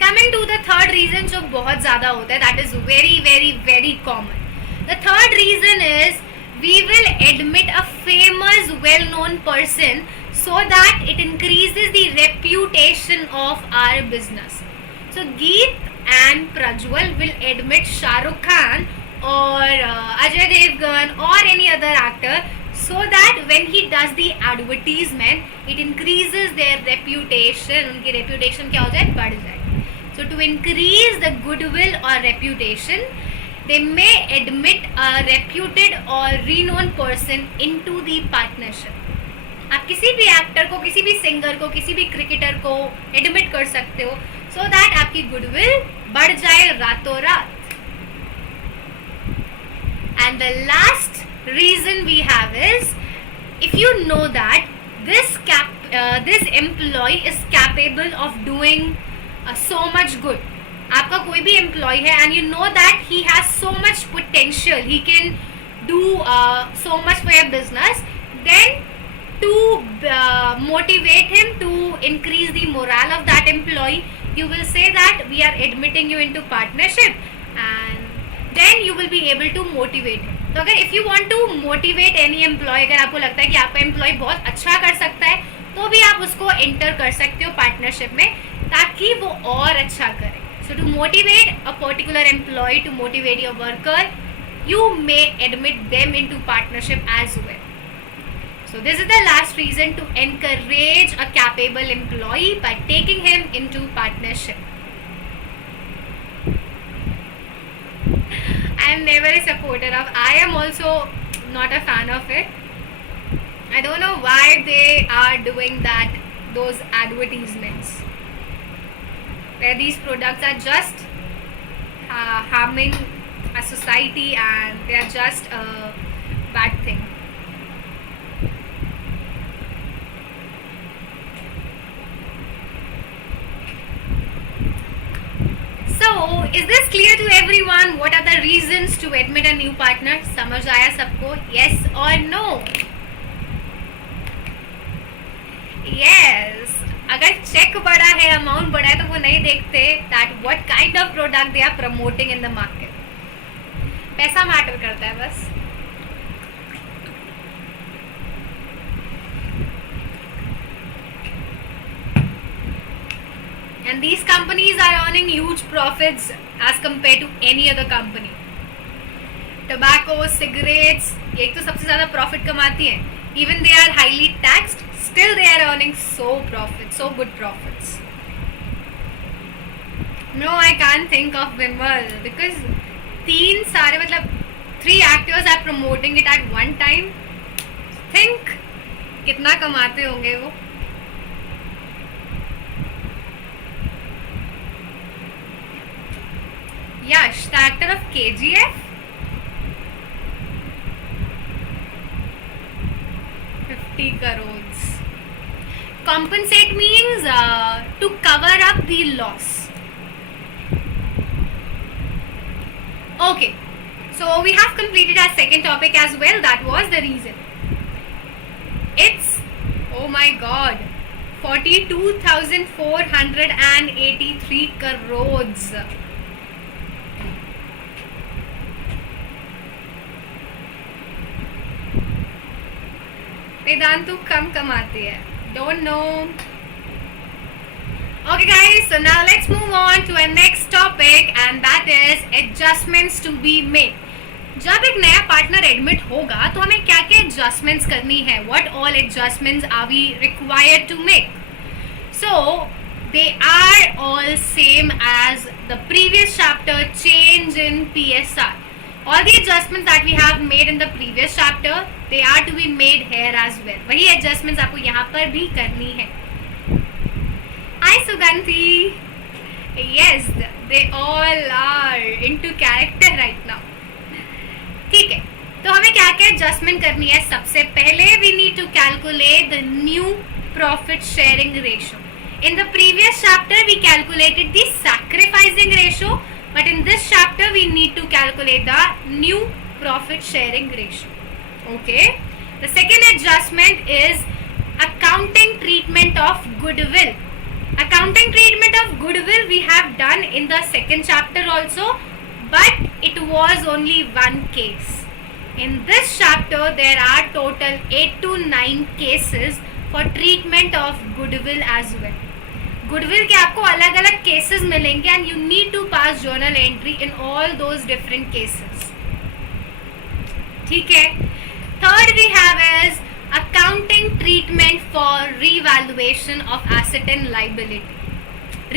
Coming to the third reason, जो बहुत ज़्यादा होता है, that is very very very common. The third reason is we will admit a famous well-known person so that it increases the reputation of our business. So Geet and Prajwal will admit Shah Rukh Khan or Ajay Devgan or any other actor so that when he does the advertisement, it increases their reputation. उनकी reputation क्या हो जाए, बढ़ जाए. So to increase the goodwill or reputation, they may admit a reputed or renowned person into the partnership. आप किसी भी actor को, किसी भी सिंगर को, किसी भी क्रिकेटर को एडमिट कर सकते हो so that आपकी गुडविल बढ़ जाए रातों रात. And the last reason we have is if you know that this employee is capable of doing so much good. आपका कोई भी एम्प्लॉय है and you know that he has so much potential, he can do so much for your business, then to motivate him, to increase the morale of that employee, you will say that we are admitting you into partnership and then you will be able to motivate him. तो अगर if you want to motivate any employee, अगर आपको लगता है कि आपका employ बहुत अच्छा कर सकता है तो भी आप उसको एंटर कर सकते हो पार्टनरशिप में ताकि वो और अच्छा करे. So to motivate a particular employee, to motivate your worker, you may admit them into partnership as well. So this is the last reason to encourage a capable employee by taking him into partnership. I am never a supporter of. I am also not a fan of it. I don't know why they are doing that, those advertisements, where these products are just harming a society and they are just a bad thing. So is this clear to everyone? What are the reasons to admit a new partner? समझ आया सबको? Yes or no? Yes. अगर check बड़ा है, amount बड़ा है, तो वो नहीं देखते that what kind of product they are promoting in the market. पैसा मैटर करता है बस. And these companies are earning huge profits as compared to any other company. Tobacco, cigarettes, ये तो सबसे ज़्यादा profit कमाती हैं. Even they are highly taxed, still they are earning so good profits. No, I can't think of Vimal because three actors are promoting it at one time. Think कितना कमाते होंगे वो. Yash, the actor of KGF. 50 crores. Compensate means to cover up the loss. Okay, so we have completed our second topic as well. That was the reason. It's, oh my god, 42,483 crores. Vedantu कम कमाती है. Don't know. Okay guys, so now let's move on to our next topic and that is adjustments to be made. जब एक नया partner admit होगा तो हमें क्या क्या एडजस्टमेंट्स करनी है. What all adjustments are we required to make? So they are all same as the previous chapter, change in PSR. All the adjustments that we have made in the previous chapter, they are to be made here as well. वही adjustments आपको यहाँ पर भी करनी है. Hi Sugandhi. Yes, they all are into character right now. ठीक है, तो हमें क्या क्या adjustment करनी है. सबसे पहले we need to calculate the new profit sharing ratio. In the previous chapter we calculated the sacrificing ratio. But in this chapter, we need to calculate the new profit sharing ratio. Okay. The second adjustment is accounting treatment of goodwill. Accounting treatment of goodwill we have done in the second chapter also, but it was only one case. In this chapter, there are total 8 to 9 cases for treatment of goodwill as well. Goodwill के आपको अलग अलग cases मिलेंगे and you need to pass journal entry in all those different cases. ठीक है. Third we have is accounting treatment for revaluation of asset and liability.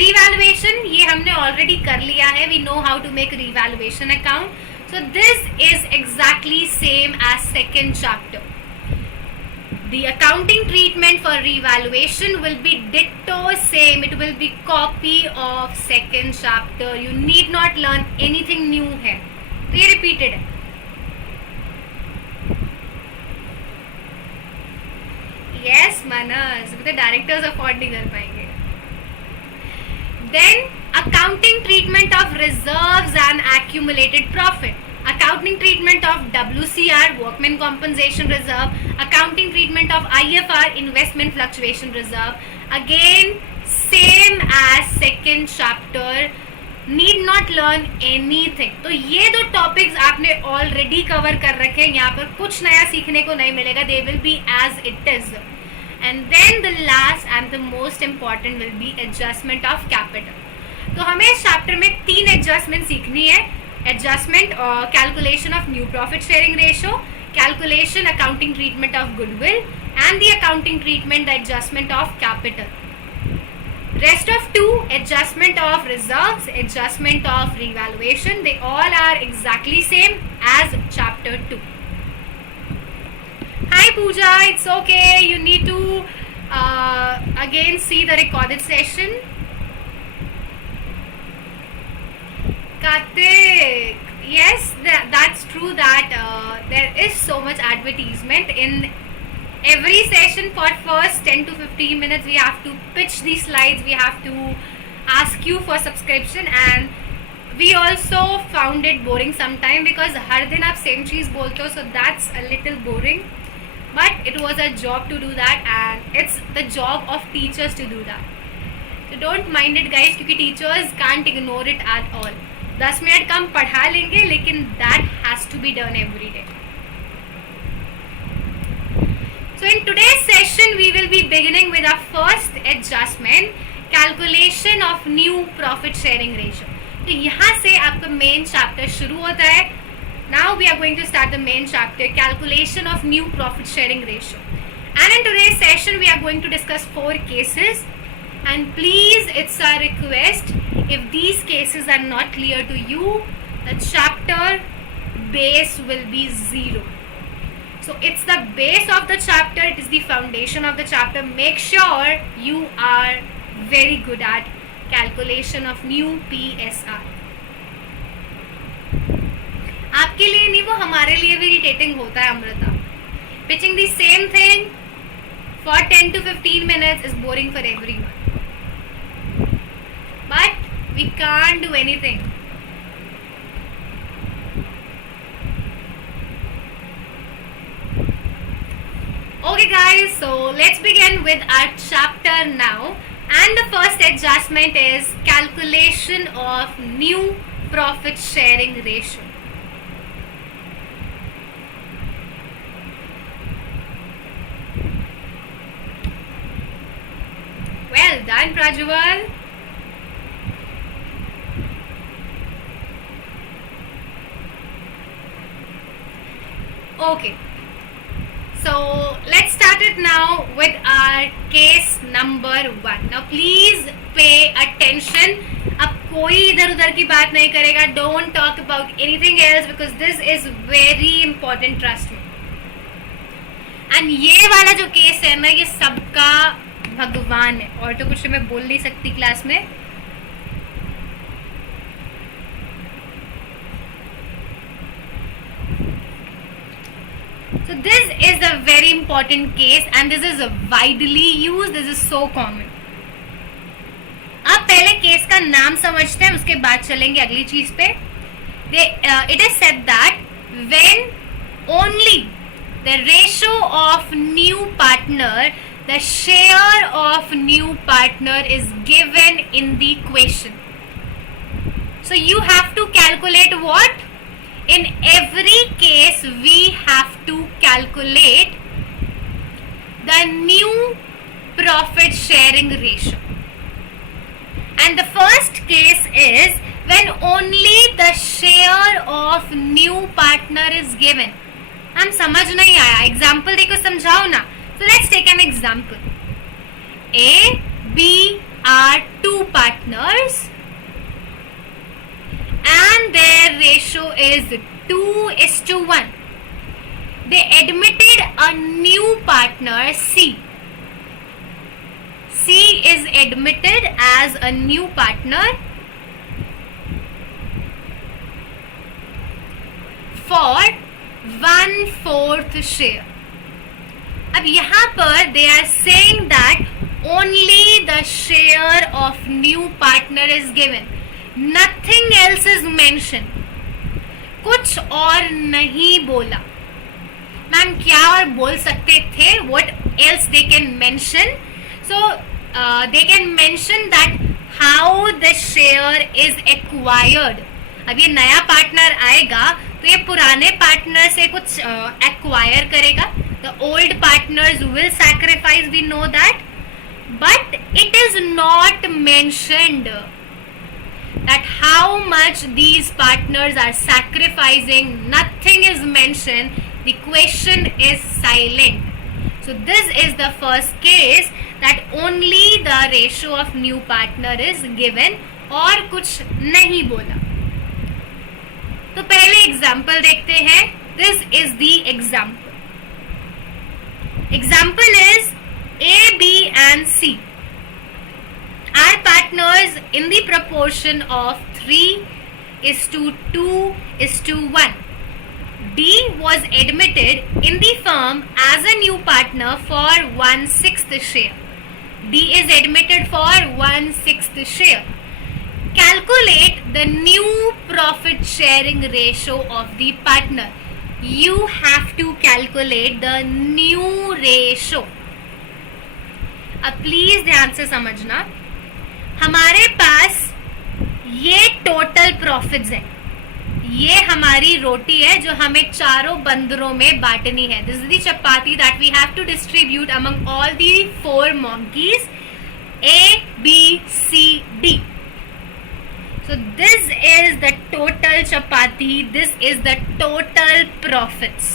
Revaluation ये हमने already कर लिया है. We know how to make revaluation account. So this is exactly same as second chapter. The accounting treatment for revaluation will be ditto same. It will be copy of second chapter. You need not learn anything new here. तो ये repeated है. Yes, Manas. तो directors afford नहीं कर पाएंगे. Then accounting treatment of reserves and accumulated profit. Accounting treatment of WCR, Workman Compensation Reserve. Accounting treatment of IFR, Investment Fluctuation Reserve. Again, same as second chapter. Need not learn anything. तो ये दो topics आपने already cover कर रखे हैं. यहाँ पर कुछ नया सीखने को नहीं मिलेगा. They will be as it is. And then the last and the most important will be adjustment of capital. तो हमें इस chapter में 3 adjustment सीखनी है. Adjustment or calculation of new profit sharing ratio, calculation accounting treatment of goodwill, and the accounting treatment, the adjustment of capital. Rest of 2, adjustment of reserves, adjustment of revaluation, they all are exactly same as chapter 2. Hi Pooja, it's okay. You need to again see the recorded session. Kartik, yes, that's true that there is so much advertisement in every session. For first 10 to 15 minutes we have to pitch these slides, we have to ask you for subscription, and We also found it boring sometime because हर दिन आप same चीज़ बोलते हो, so that's a little boring. But it was a job to do that, and it's the job of teachers to do that. So don't mind it guys, क्योंकि teachers can't ignore it at all. 10 minute कम पढ़ा लेंगे, लेकिन that has to be done every day. So in today's session, we will be beginning with our first adjustment, calculation of new profit sharing ratio. तो यहाँ से आपका main chapter शुरू होता है. Now we are going to start the main chapter, calculation of new profit sharing ratio. And in today's session, we are going to discuss 4 cases. And please, it's a request, if these cases are not clear to you, the chapter base will be 0. So it's the base of the chapter, it is the foundation of the chapter. Make sure you are very good at calculation of new PSR. आपके लिए नहीं, वो हमारे लिए भी irritating होता है Amrita. Pitching the same thing for 10 to 15 minutes is boring for everyone. But we can't do anything. Okay guys, so let's begin with our chapter now, and the first adjustment is calculation of new profit sharing ratio. Well done Prajwal. Okay. So let's start it now with our case number 1. Now please pay attention. अब कोई इधर उधर की बात नहीं करेगा. Don't talk about anything else because this is very important, trust me. And ये वाला जो केस है ना, ये सबका भगवान है, और तो कुछ मैं बोल नहीं सकती क्लास में. So this is a very important case and this is widely used. This is so common. आप पहले केस का नाम समझते हैं, उसके बाद चलेंगे अगली चीज पे. It is said that when only the ratio of new partner, the share of new partner is given in the question. So you have to calculate what? In every case, we have to calculate the new profit sharing ratio. And the first case is when only the share of new partner is given. हम समझ नहीं आया, example देखो समझाओ ना. So let's take an example. A, B are 2 partners and their ratio is 2:1. They admitted a new partner C. C is admitted as a new partner for 1/4 share. अब यहाँ पर they are saying that only the share of new partner is given. Nothing else is mentioned. कुछ और नहीं बोला. Ma'am क्या और बोल सकते थे? What else they can mention? So they can mention that how the share is acquired. अब ये नया पार्टनर आएगा तो ये पुराने पार्टनर से कुछ acquire करेगा. The old partners will sacrifice, we know that, but it is not mentioned that how much these partners are sacrificing. Nothing is mentioned. The question is silent. So this is the first case that only the ratio of new partner is given और कुछ नहीं बोला. तो पहले example देखते हैं. This is the example. Example is A, B and C are partners in the proportion of 3:2:1. D was admitted in the firm as a new partner for 1/6 share. D is admitted for 1/6 share. calculate the new profit sharing ratio of the partner. You have to calculate the new ratio. अब please ध्यान से समझना, हमारे पास ये total profits है, ये हमारी रोटी है जो हमें चारों बंदरों में बांटनी है. This is the chapati that we have to distribute among all the 4 monkeys A, B, C, D. So this is the total chapati, this is the total profits.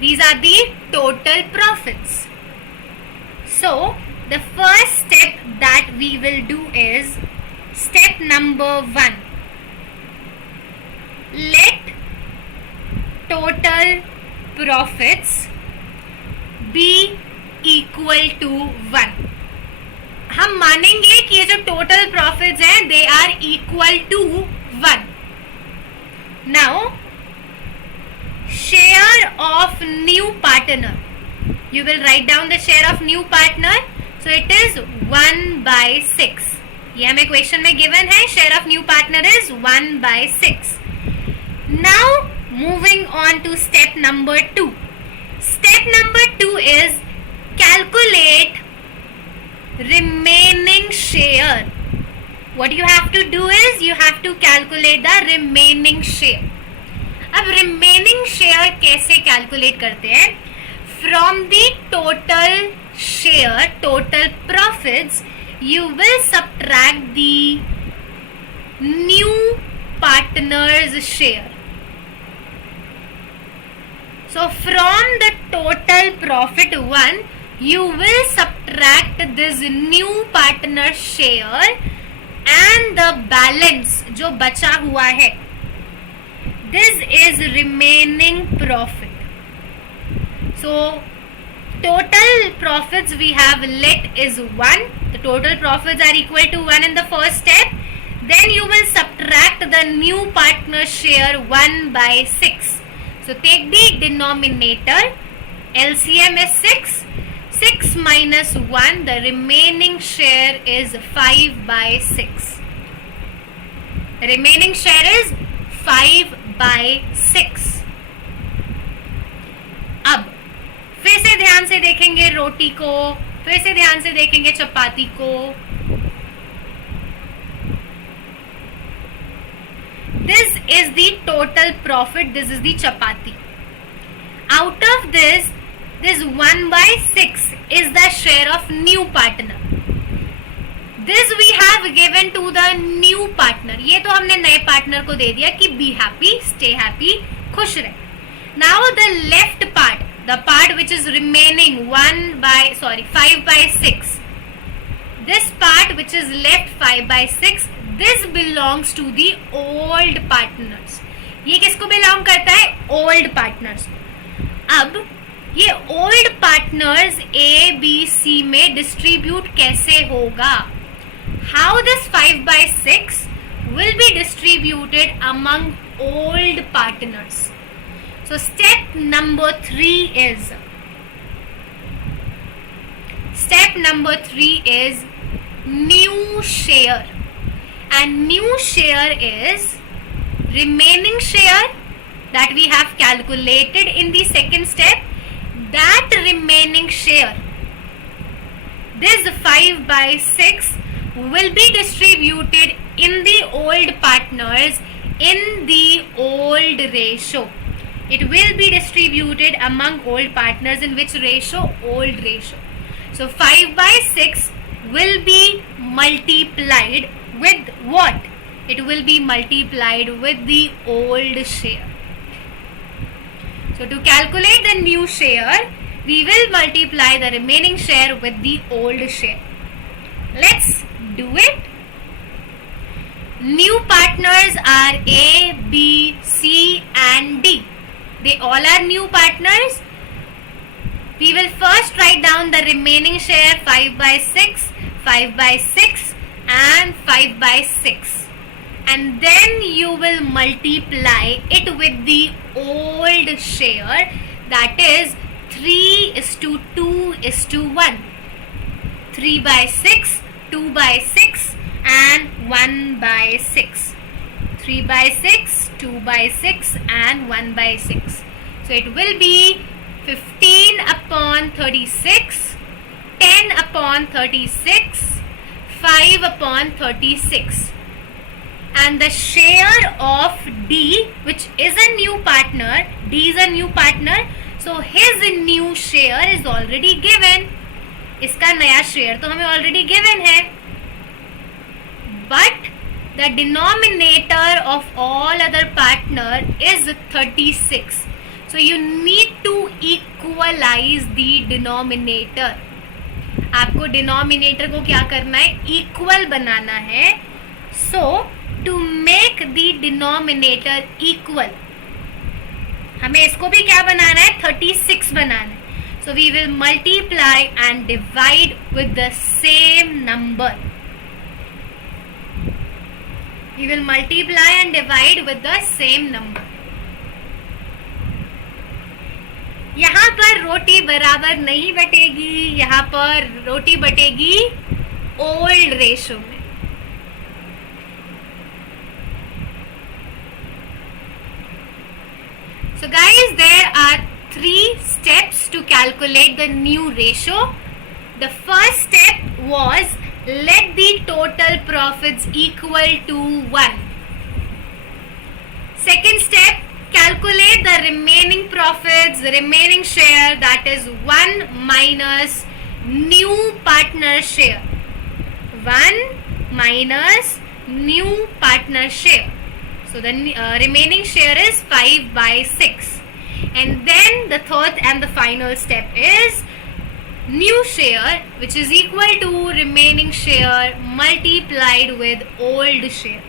These are the total profits. So the first step that we will do is step number 1. Let total profits be equal to 1. हम मानेंगे कि ये जो total profits हैं they are equal to 1. Now share of new partner, you will write down the share of new partner. So it is 1/6. ये हमें question में given है. Share of new partner is 1/6. Now moving on to step number 2. Step number 2 is calculate remaining share. What you have to do is you have to calculate the remaining share. अब remaining share कैसे calculate करते हैं? From the total share, total profits, you will subtract the new partner's share. So from the total profit 1, you will subtract this new partner share and the balance जो बचा हुआ है. This is remaining profit. So total profits we have let is 1. The total profits are equal to 1 in the first step. Then you will subtract the new partner share 1/6. So take the denominator. LCM is 6. 6 minus 1, the remaining share is 5/6. The remaining share is 5/6. अब फिर से ध्यान से देखेंगे रोटी को, फिर से ध्यान से देखेंगे चपाती को. This is the total profit, this is the chapati. Out of this 1/6 is the share of new partner. This we have given to the new partner. ये तो हमने नए पार्टनर को दे दिया कि be happy, stay happy, खुश रहे. Now the left part, the part which is remaining 5/6. This part which is left 5/6, this belongs to the old partners. ये किसको belong करता है? Old partners. अब ये old partners A, B, C में distribute कैसे होगा? How this 5/6 will be distributed among old partners? So step number 3 is new share, and new share is remaining share that we have calculated in the second step. That remaining share, this 5/6 will be distributed in the old partners in the old ratio. It will be distributed among old partners in which ratio? Old ratio. So 5/6 will be multiplied with what? It will be multiplied with the old share. So to calculate the new share, we will multiply the remaining share with the old share. Let's do it. New partners are A, B, C and D. They all are new partners. We will first write down the remaining share 5/6, 5/6 and 5/6. And then you will multiply it with the old share, that is 3:2:1. 3/6, 2/6 and 1/6. 3/6, 2/6 and 1/6. So it will be 15 upon 36, 10 upon 36, 5 upon 36. And the share of D, which is a new partner, D is a new partner, so his new share is already given. इसका नया share तो हमें already given है. But the denominator of all other partner is 36. So you need to equalize the denominator. आपको denominator को क्या करना है? Equal बनाना है. So to make the denominator equal, हमें इसको भी क्या बनाना है? 36 बनाना है. So we will multiply and divide with the same number. We will multiply and divide with the same number. यहाँ पर रोटी बराबर नहीं बटेगी, यहाँ पर रोटी बटेगी ओल्ड रेशो में. So guys, there are 3 steps to calculate the new ratio. The first step was let the total profits equal to 1. Second step, calculate the remaining profits, the remaining share, that is 1 minus new partner share. 1 minus new partner share. So the remaining share is 5/6. And then the third and the final step is new share, which is equal to remaining share multiplied with old share.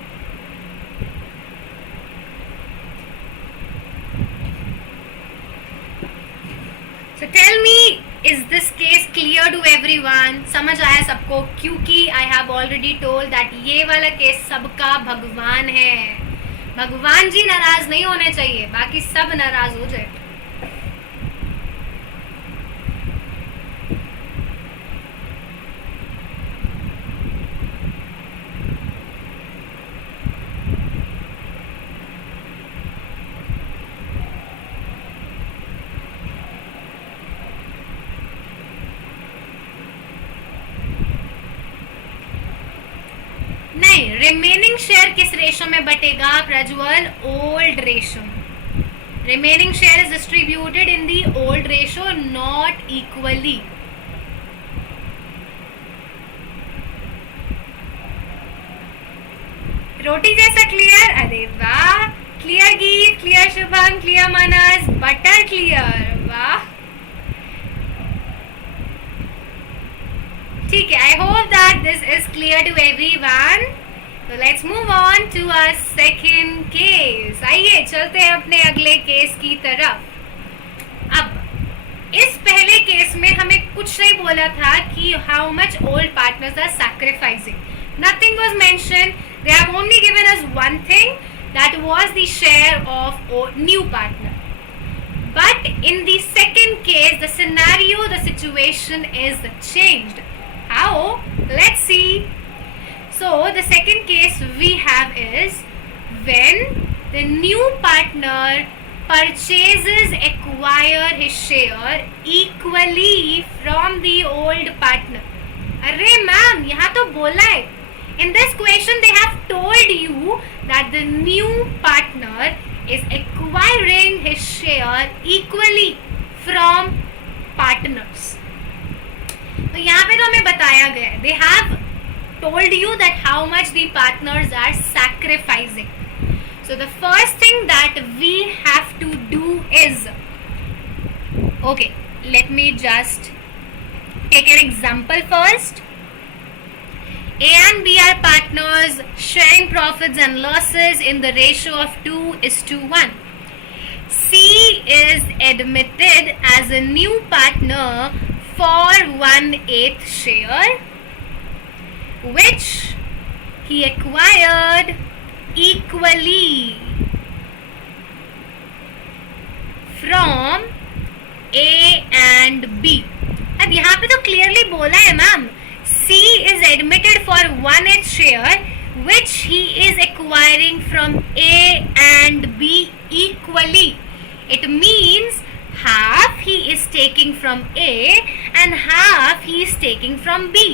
So tell me, is this case clear to everyone? समझ आया सबको? क्योंकि I have already told that ये वाला case सबका भगवान है. भगवान जी नाराज नहीं होने चाहिए, बाकी सब नाराज हो जाए. नहीं, रिमेनिंग शेयर किस रेशो में बटेगा Prajwal? Old ratio. Remaining share is distributed in the old ratio, not equally. रोटी जैसा क्लियर? अरे वाह, clear Geet, clear Shubham, clear Manas, butter clear. वाह, ठीक है. I hope that this is clear to everyone. So let's move on to our second case. आइए चलते हैं अपने अगले केस की तरफ. अब इस पहले केस में हमें कुछ नहीं बोला था कि how much old partners are sacrificing. Nothing was mentioned. They have only given us one thing, that was the share of new partner. But in the second case, the scenario, the situation is changed. How? Let's see. So the second case we have is when the new partner purchases, acquire his share equally from the old partner. अरे ma'am, यहाँ तो बोला है. In this question they have told you that the new partner is acquiring his share equally from partners. तो यहाँ पे तो हमें बताया गया है, they have told you that how much the partners are sacrificing. So the first thing that we have to do is, okay, let me just take an example first. A and B are partners sharing profits and losses in the ratio of 2:1. C is admitted as a new partner for 1/8 share, which he acquired equally from A and B. अब यहाँ पे तो clearly बोला है ma'am, C is admitted for 1/8 share which he is acquiring from A and B equally. It means half he is taking from A and half he is taking from B.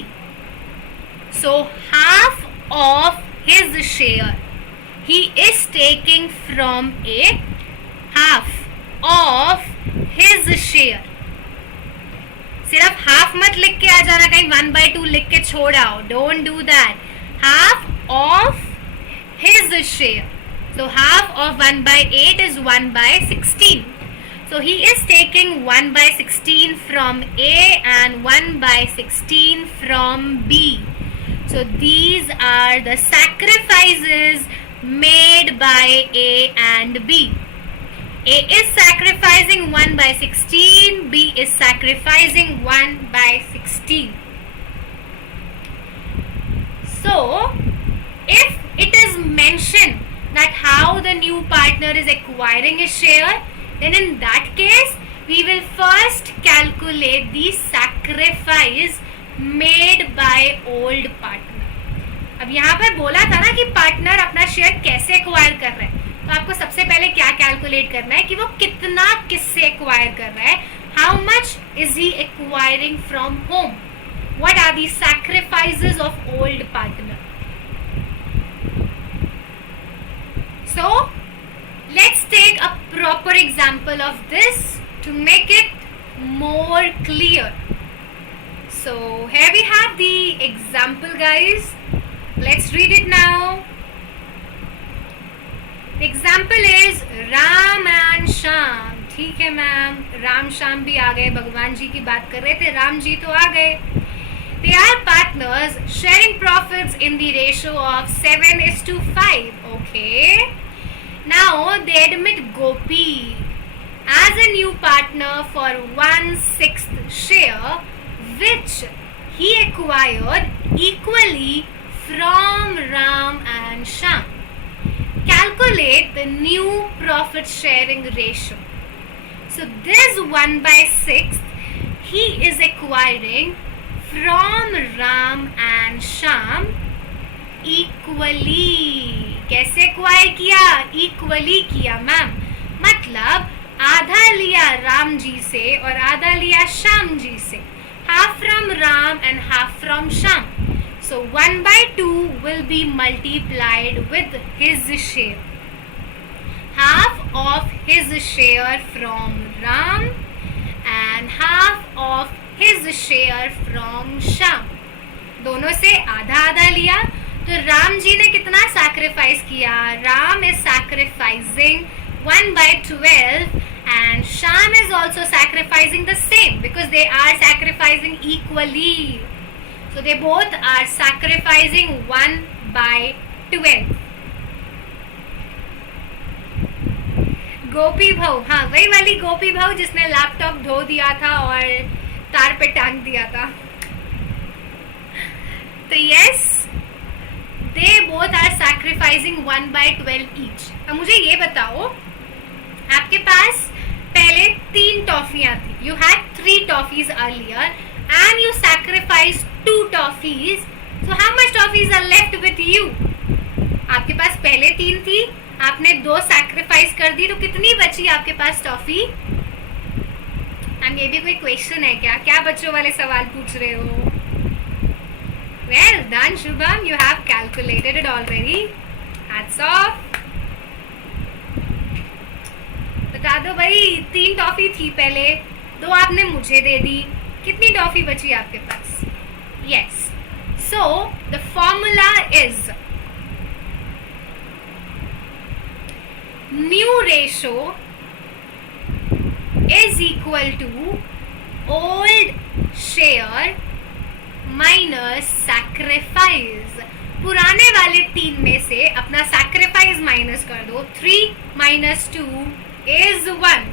So half of his share he is taking from A, half of his share. सिर्फ half मत लिख के आ जाना, कहीं 1/2 लिख के छोड़ आओ. Don't do that. Half of his share. So half of 1/8 is 1/16. So he is taking 1/16 from A and 1/16 from B. So these are the sacrifices made by A and B. A is sacrificing 1/16, B is sacrificing 1/16. So, if it is mentioned that how the new partner is acquiring his share, then in that case, we will first calculate the sacrifice made by old partner. अब यहाँ पर बोला था ना कि partner अपना share कैसे acquire कर रहा है, तो आपको सबसे पहले क्या कैलकुलेट करना है कि वो कितना किससे एक्वायर कर रहा है. How much is he acquiring from whom. What are the sacrifices of old partner. So let's take a proper example of this to make it more clear. So here we have the example guys. Let's read it now. Example is Ram and Shyam. ठीक है ma'am, Ram Shyam भी आ गए. भगवान जी की बात कर रहे थे, राम जी तो आ गए. They are partners sharing profits in the ratio of 7:5. Okay, now they admit Gopi as a new partner for 1/6 share which he acquired equally from Ram and Shyam. Calculate the new profit sharing ratio. So this 1/6 he is acquiring from Ram and Sham equally. कैसे acquire किया? Equally किया ma'am. मतलब आधा लिया राम जी से और आधा लिया श्याम जी से. Half from Ram and half from Sham. So 1/2 will be multiplied with his share. Half of his share from Ram and half of his share from Sham. दोनों से आधा आधा लिया. तो राम जी ने कितना सैक्रिफाइस किया? Ram is sacrificing 1/12 and Sham is also sacrificing the same because they are sacrificing equally. So they both are sacrificing 1/12. गोपी भाव, हाँ वही वाली गोपी भाव जिसने लैपटॉप धो दिया था और तार पे टांग दिया था. तो yes, they both are sacrificing 1/12 each. अब मुझे ये बताओ, आपके पास पहले 3 टॉफियाँ थी. You had 3 toffees earlier and you sacrificed 2 toffees. So how much toffees are left with you? आपके पास पहले 3 थी, आपने 2 सैक्रिफाइस कर दी, तो कितनी बची आपके पास टॉफी? ये भी कोई क्वेश्चन है क्या? क्या बच्चों वाले सवाल पूछ रहे हो? Well done Shubham, you have calculated it already. Hats off. बता दो भाई, 3 टॉफी थी पहले, 2 आपने मुझे दे दी, कितनी टॉफी बची आपके पास? Yes. So the formula is new ratio is equal to old share minus sacrifice. पुराने वाले 3 में से अपना sacrifice माइनस कर दो. 3 minus 2 is 1.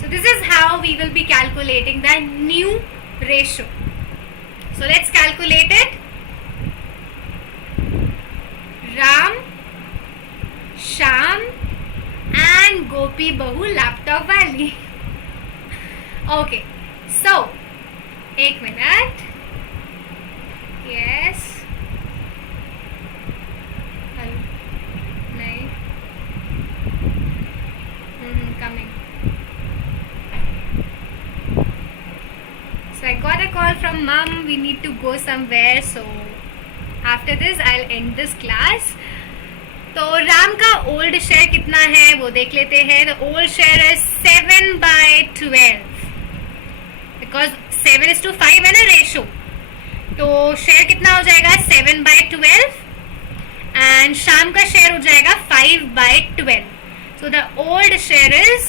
So this is how we will be calculating the new ratio. So let's calculate it. Ram, Sham and Gopi Bahu laptop वाली. Okay, so एक minute, Yes. Hello. नहीं. Coming. So I got a call from mom. We need to go somewhere. So after this, I'll end this class. तो RAM का old share कितना है वो देख लेते हैं. The old share is 7/12 because 7:5 है ना रेशो. तो शेयर कितना हो जाएगा 7/12 एंड शाम का शेयर हो जाएगा 5/12. So the old share is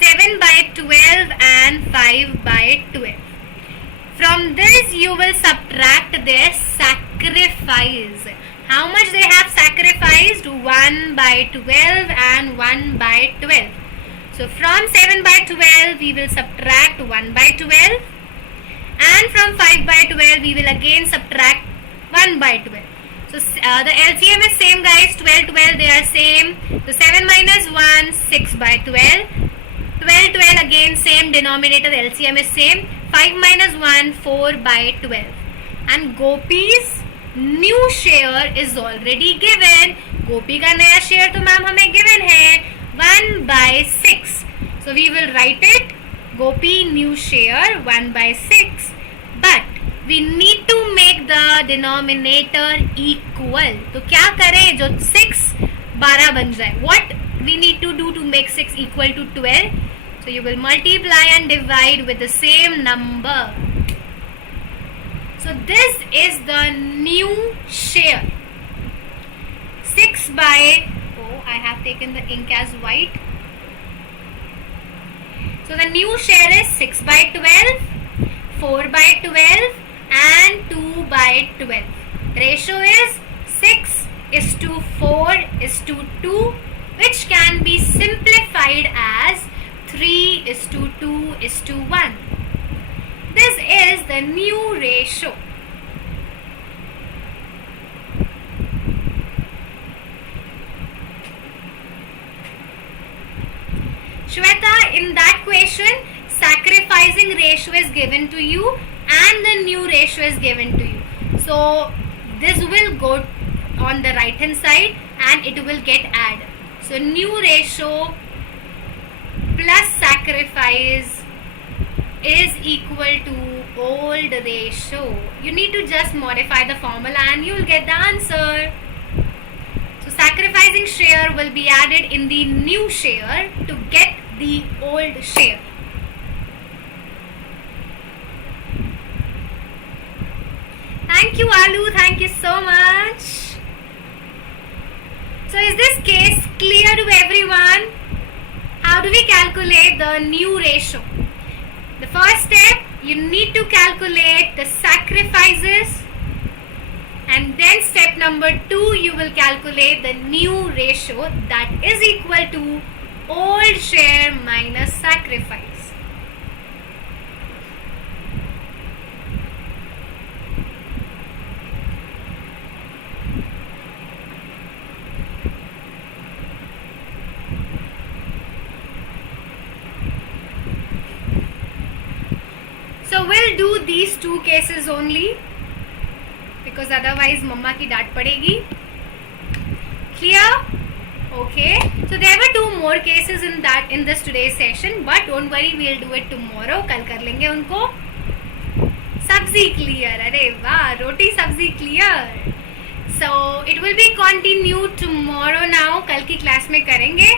7/12 and 5/12. From this you will subtract their sacrifice. How much they have sacrificed? 1/12 and 1/12. So from 7/12 we will subtract 1/12 and from 5/12 we will again subtract 1/12. So the LCM is same guys, 12 they are same. So 7 minus 1 6/12. 12 again same denominator, the LCM is same. 5 minus 1 4/12. And Gopi's new share is already given. Gopi का नया share तो ma'am हमें given है 1/6. So we will write it Gopi new share 1/6. But we need to make the denominator equal. तो क्या करें जो 6 12 बन जाए. What we need to do to make 6 equal to 12? So you will multiply and divide with the same number. So this is the new share. 6 by, oh I have taken the ink as white. So the new share is 6/12, 4/12 and 2/12. Ratio is 6:4:2, which can be simplified as 3:2:1. This is the new ratio. Shweta, in that question, sacrificing ratio is given to you and the new ratio is given to you. So this will go on the right hand side and it will get added. So new ratio plus sacrifice is equal to old ratio. You need to just modify the formula and you will get the answer. So sacrificing share will be added in the new share to get the old share. Thank you Alu, thank you so much. So is this case clear to everyone? How do we calculate the new ratio? The first step, you need to calculate the sacrifices, and then step number 2, you will calculate the new ratio that is equal to old share minus sacrifice. So we'll do these 2 cases only because otherwise mama की डांट पड़ेगी. Clear? Okay. So there were 2 more cases in this today's session, but don't worry, we'll do it tomorrow. कल कर लेंगे उनको. सब्जी clear. अरे वाह, रोटी सब्जी clear. So it will be continued tomorrow now. कल की क्लास में करेंगे.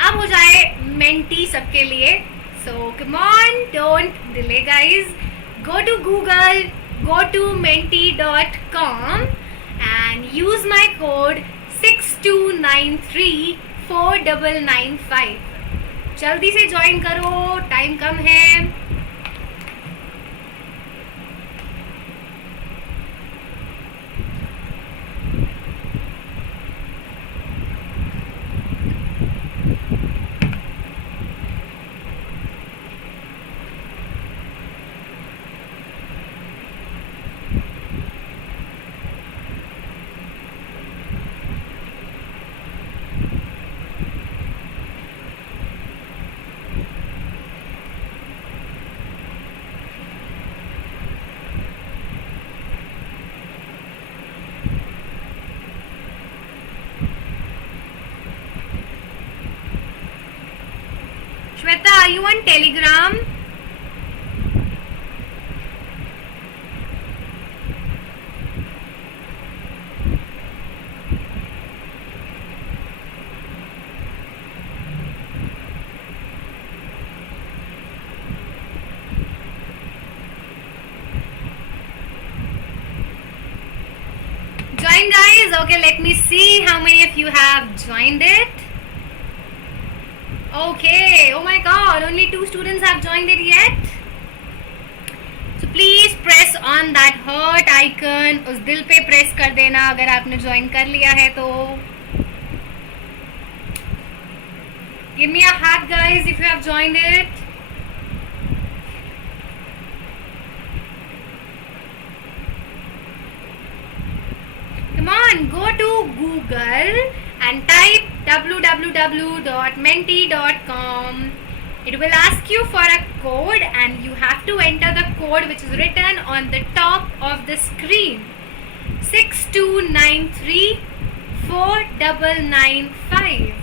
अब हो जाए मेंटी सबके लिए. So come on, don't delay guys. Go to Google, go to menti.com and use my code 62934995. जल्दी से ज्वाइन करो, टाइम कम है. Shweta, are you on Telegram? Join, guys. Okay, let me see how many of you have joined it. Okay, oh my god, only 2 students have joined it yet. So please press on that heart icon. उस दिल पे press कर देना अगर आपने join कर लिया है तो. Give me a heart, guys, if you have joined it. Come on, go to Google and type www.menti.com. It will ask you for a code and you have to enter the code which is written on the top of the screen. 62934995.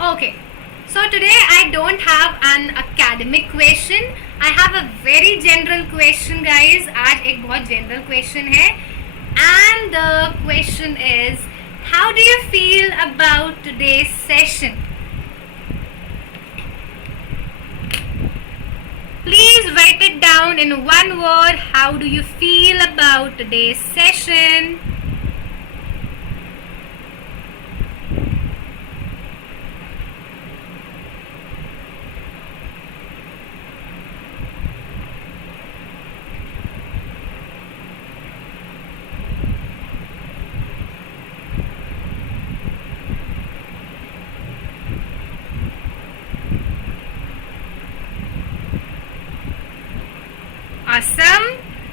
Okay. So today I don't have an academic question. I have a very general question, guys. आज एक बहुत general question है. And the question is, how do you feel about today's session? Please write it down in one word. How do you feel about today's session? Awesome,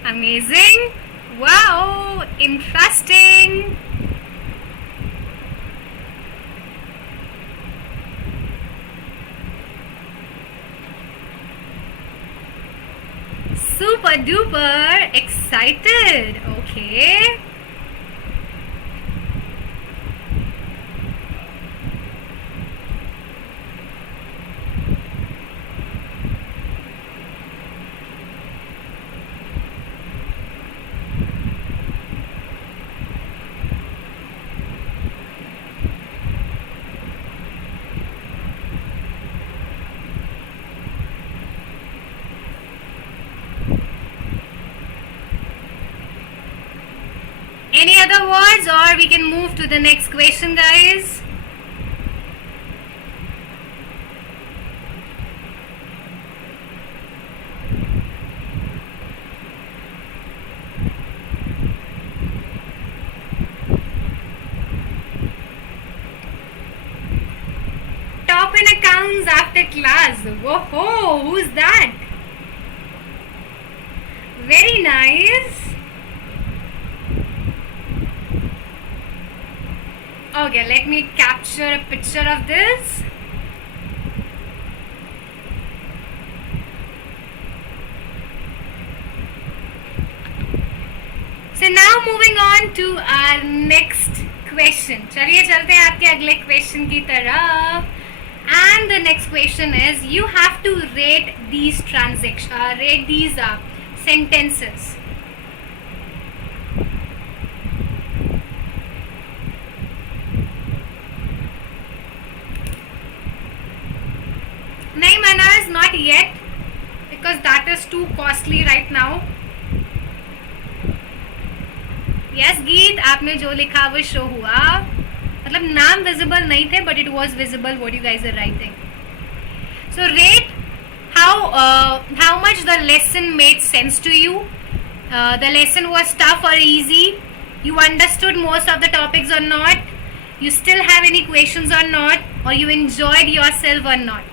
amazing, wow, interesting. Super duper excited. Okay. Any other words, or we can move to the next question, guys? Top in accounts after class. Whoa, who's that? Very nice. Okay, let me capture a picture of this. So now moving on to our next question. चलिए चलते हैं आपके अगले question की तरफ. And the next question is, you have to rate these sentences. नहीं Manas, not yet, because that is too costly right now. Yes Geet, आपने जो लिखा वो show हुआ. मतलब नाम visible नहीं थे, but it was visible what you guys are writing. So rate how much the lesson made sense to you. The lesson was tough or easy. You understood most of the topics or not. You still have any questions or not, or you enjoyed yourself or not.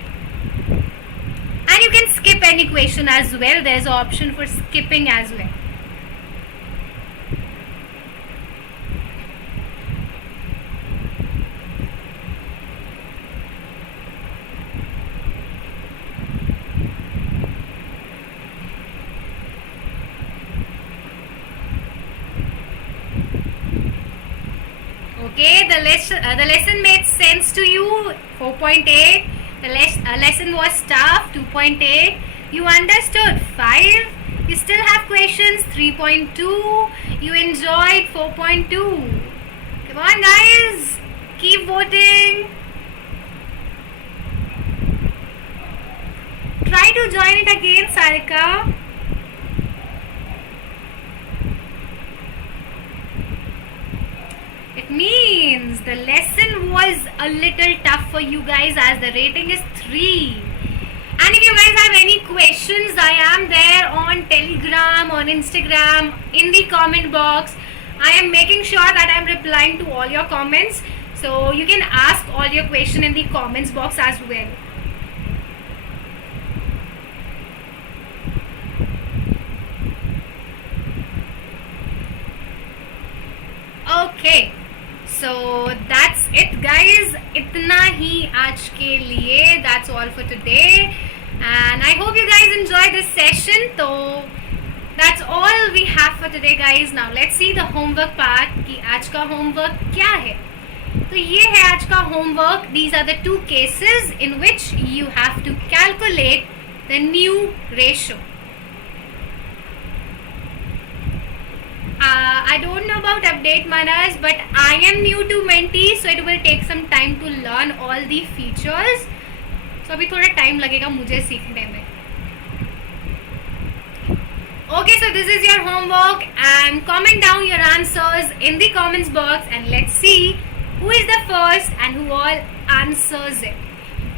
And you can skip any question as well. There is an option for skipping as well. Okay, the lesson made sense to you, 4.8. The lesson was tough, 2.8. You understood, 5. You still have questions, 3.2. You enjoyed, 4.2. Come on, guys, keep voting. Try to join it again, Sarika. It means the lesson was a little tough for you guys as the rating is 3. And if you guys have any questions, I am there on Telegram, on Instagram, in the comment box. I am making sure that I am replying to all your comments. So you can ask all your questions in the comments box as well. Okay. So that's it, guys. इतना ही आज के लिए. That's all for today. And I hope you guys enjoyed this session. So that's all we have for today, guys. Now let's see the homework part. कि आज का homework क्या है? तो ये है आज का homework. These are the 2 cases in which you have to calculate the new ratio. I don't know about update manas, but I am new to Menti, so it will take some time to learn all the features. So अभी थोड़ा time लगेगा मुझे सीखने में. Okay, so this is your homework and comment down your answers in the comments box and let's see who is the first and who all answers it.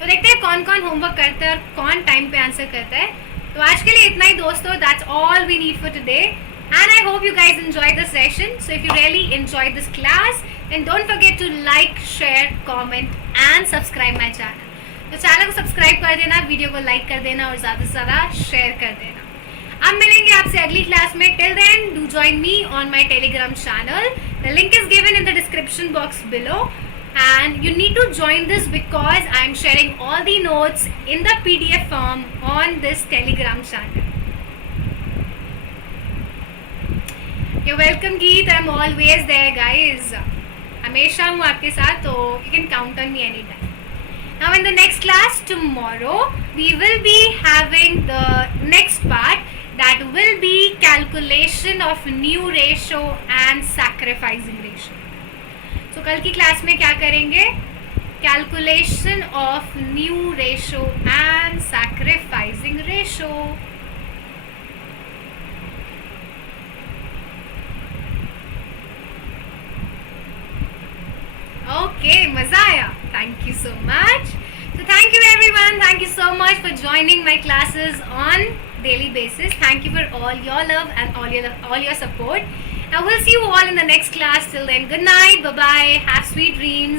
तो देखते हैं कौन कौन homework करता है और कौन time पे answer करता है. तो आज के लिए इतना ही दोस्तों. That's all we need for today. And I hope you guys enjoyed the session. So if you really enjoyed this class, then don't forget to like, share, comment and subscribe my channel. तो channel को subscribe कर देना, video को like कर देना और ज़्यादा से ज़्यादा शेयर कर देना. अब मिलेंगे आपसे अगली क्लास में. Till then, do join me on my Telegram channel. The link is given in the description box below. And you need to join this because I am sharing all the notes in the PDF form on this Telegram channel. You're welcome, Geet. I'm always there, guys. हमेशा हूँ आपके साथ, तो you can count on me anytime. Now in the next class tomorrow, we will be having the next part that will be calculation of new ratio and sacrificing ratio. So कल की class में क्या करेंगे? Calculation of new ratio and sacrificing ratio. Okay, मजा आया. Thank you so much. So thank you everyone. Thank you so much for joining my classes on daily basis. Thank you for all your love and all your support. Now we'll see you all in the next class. Till then, good night. Bye bye. Have sweet dreams.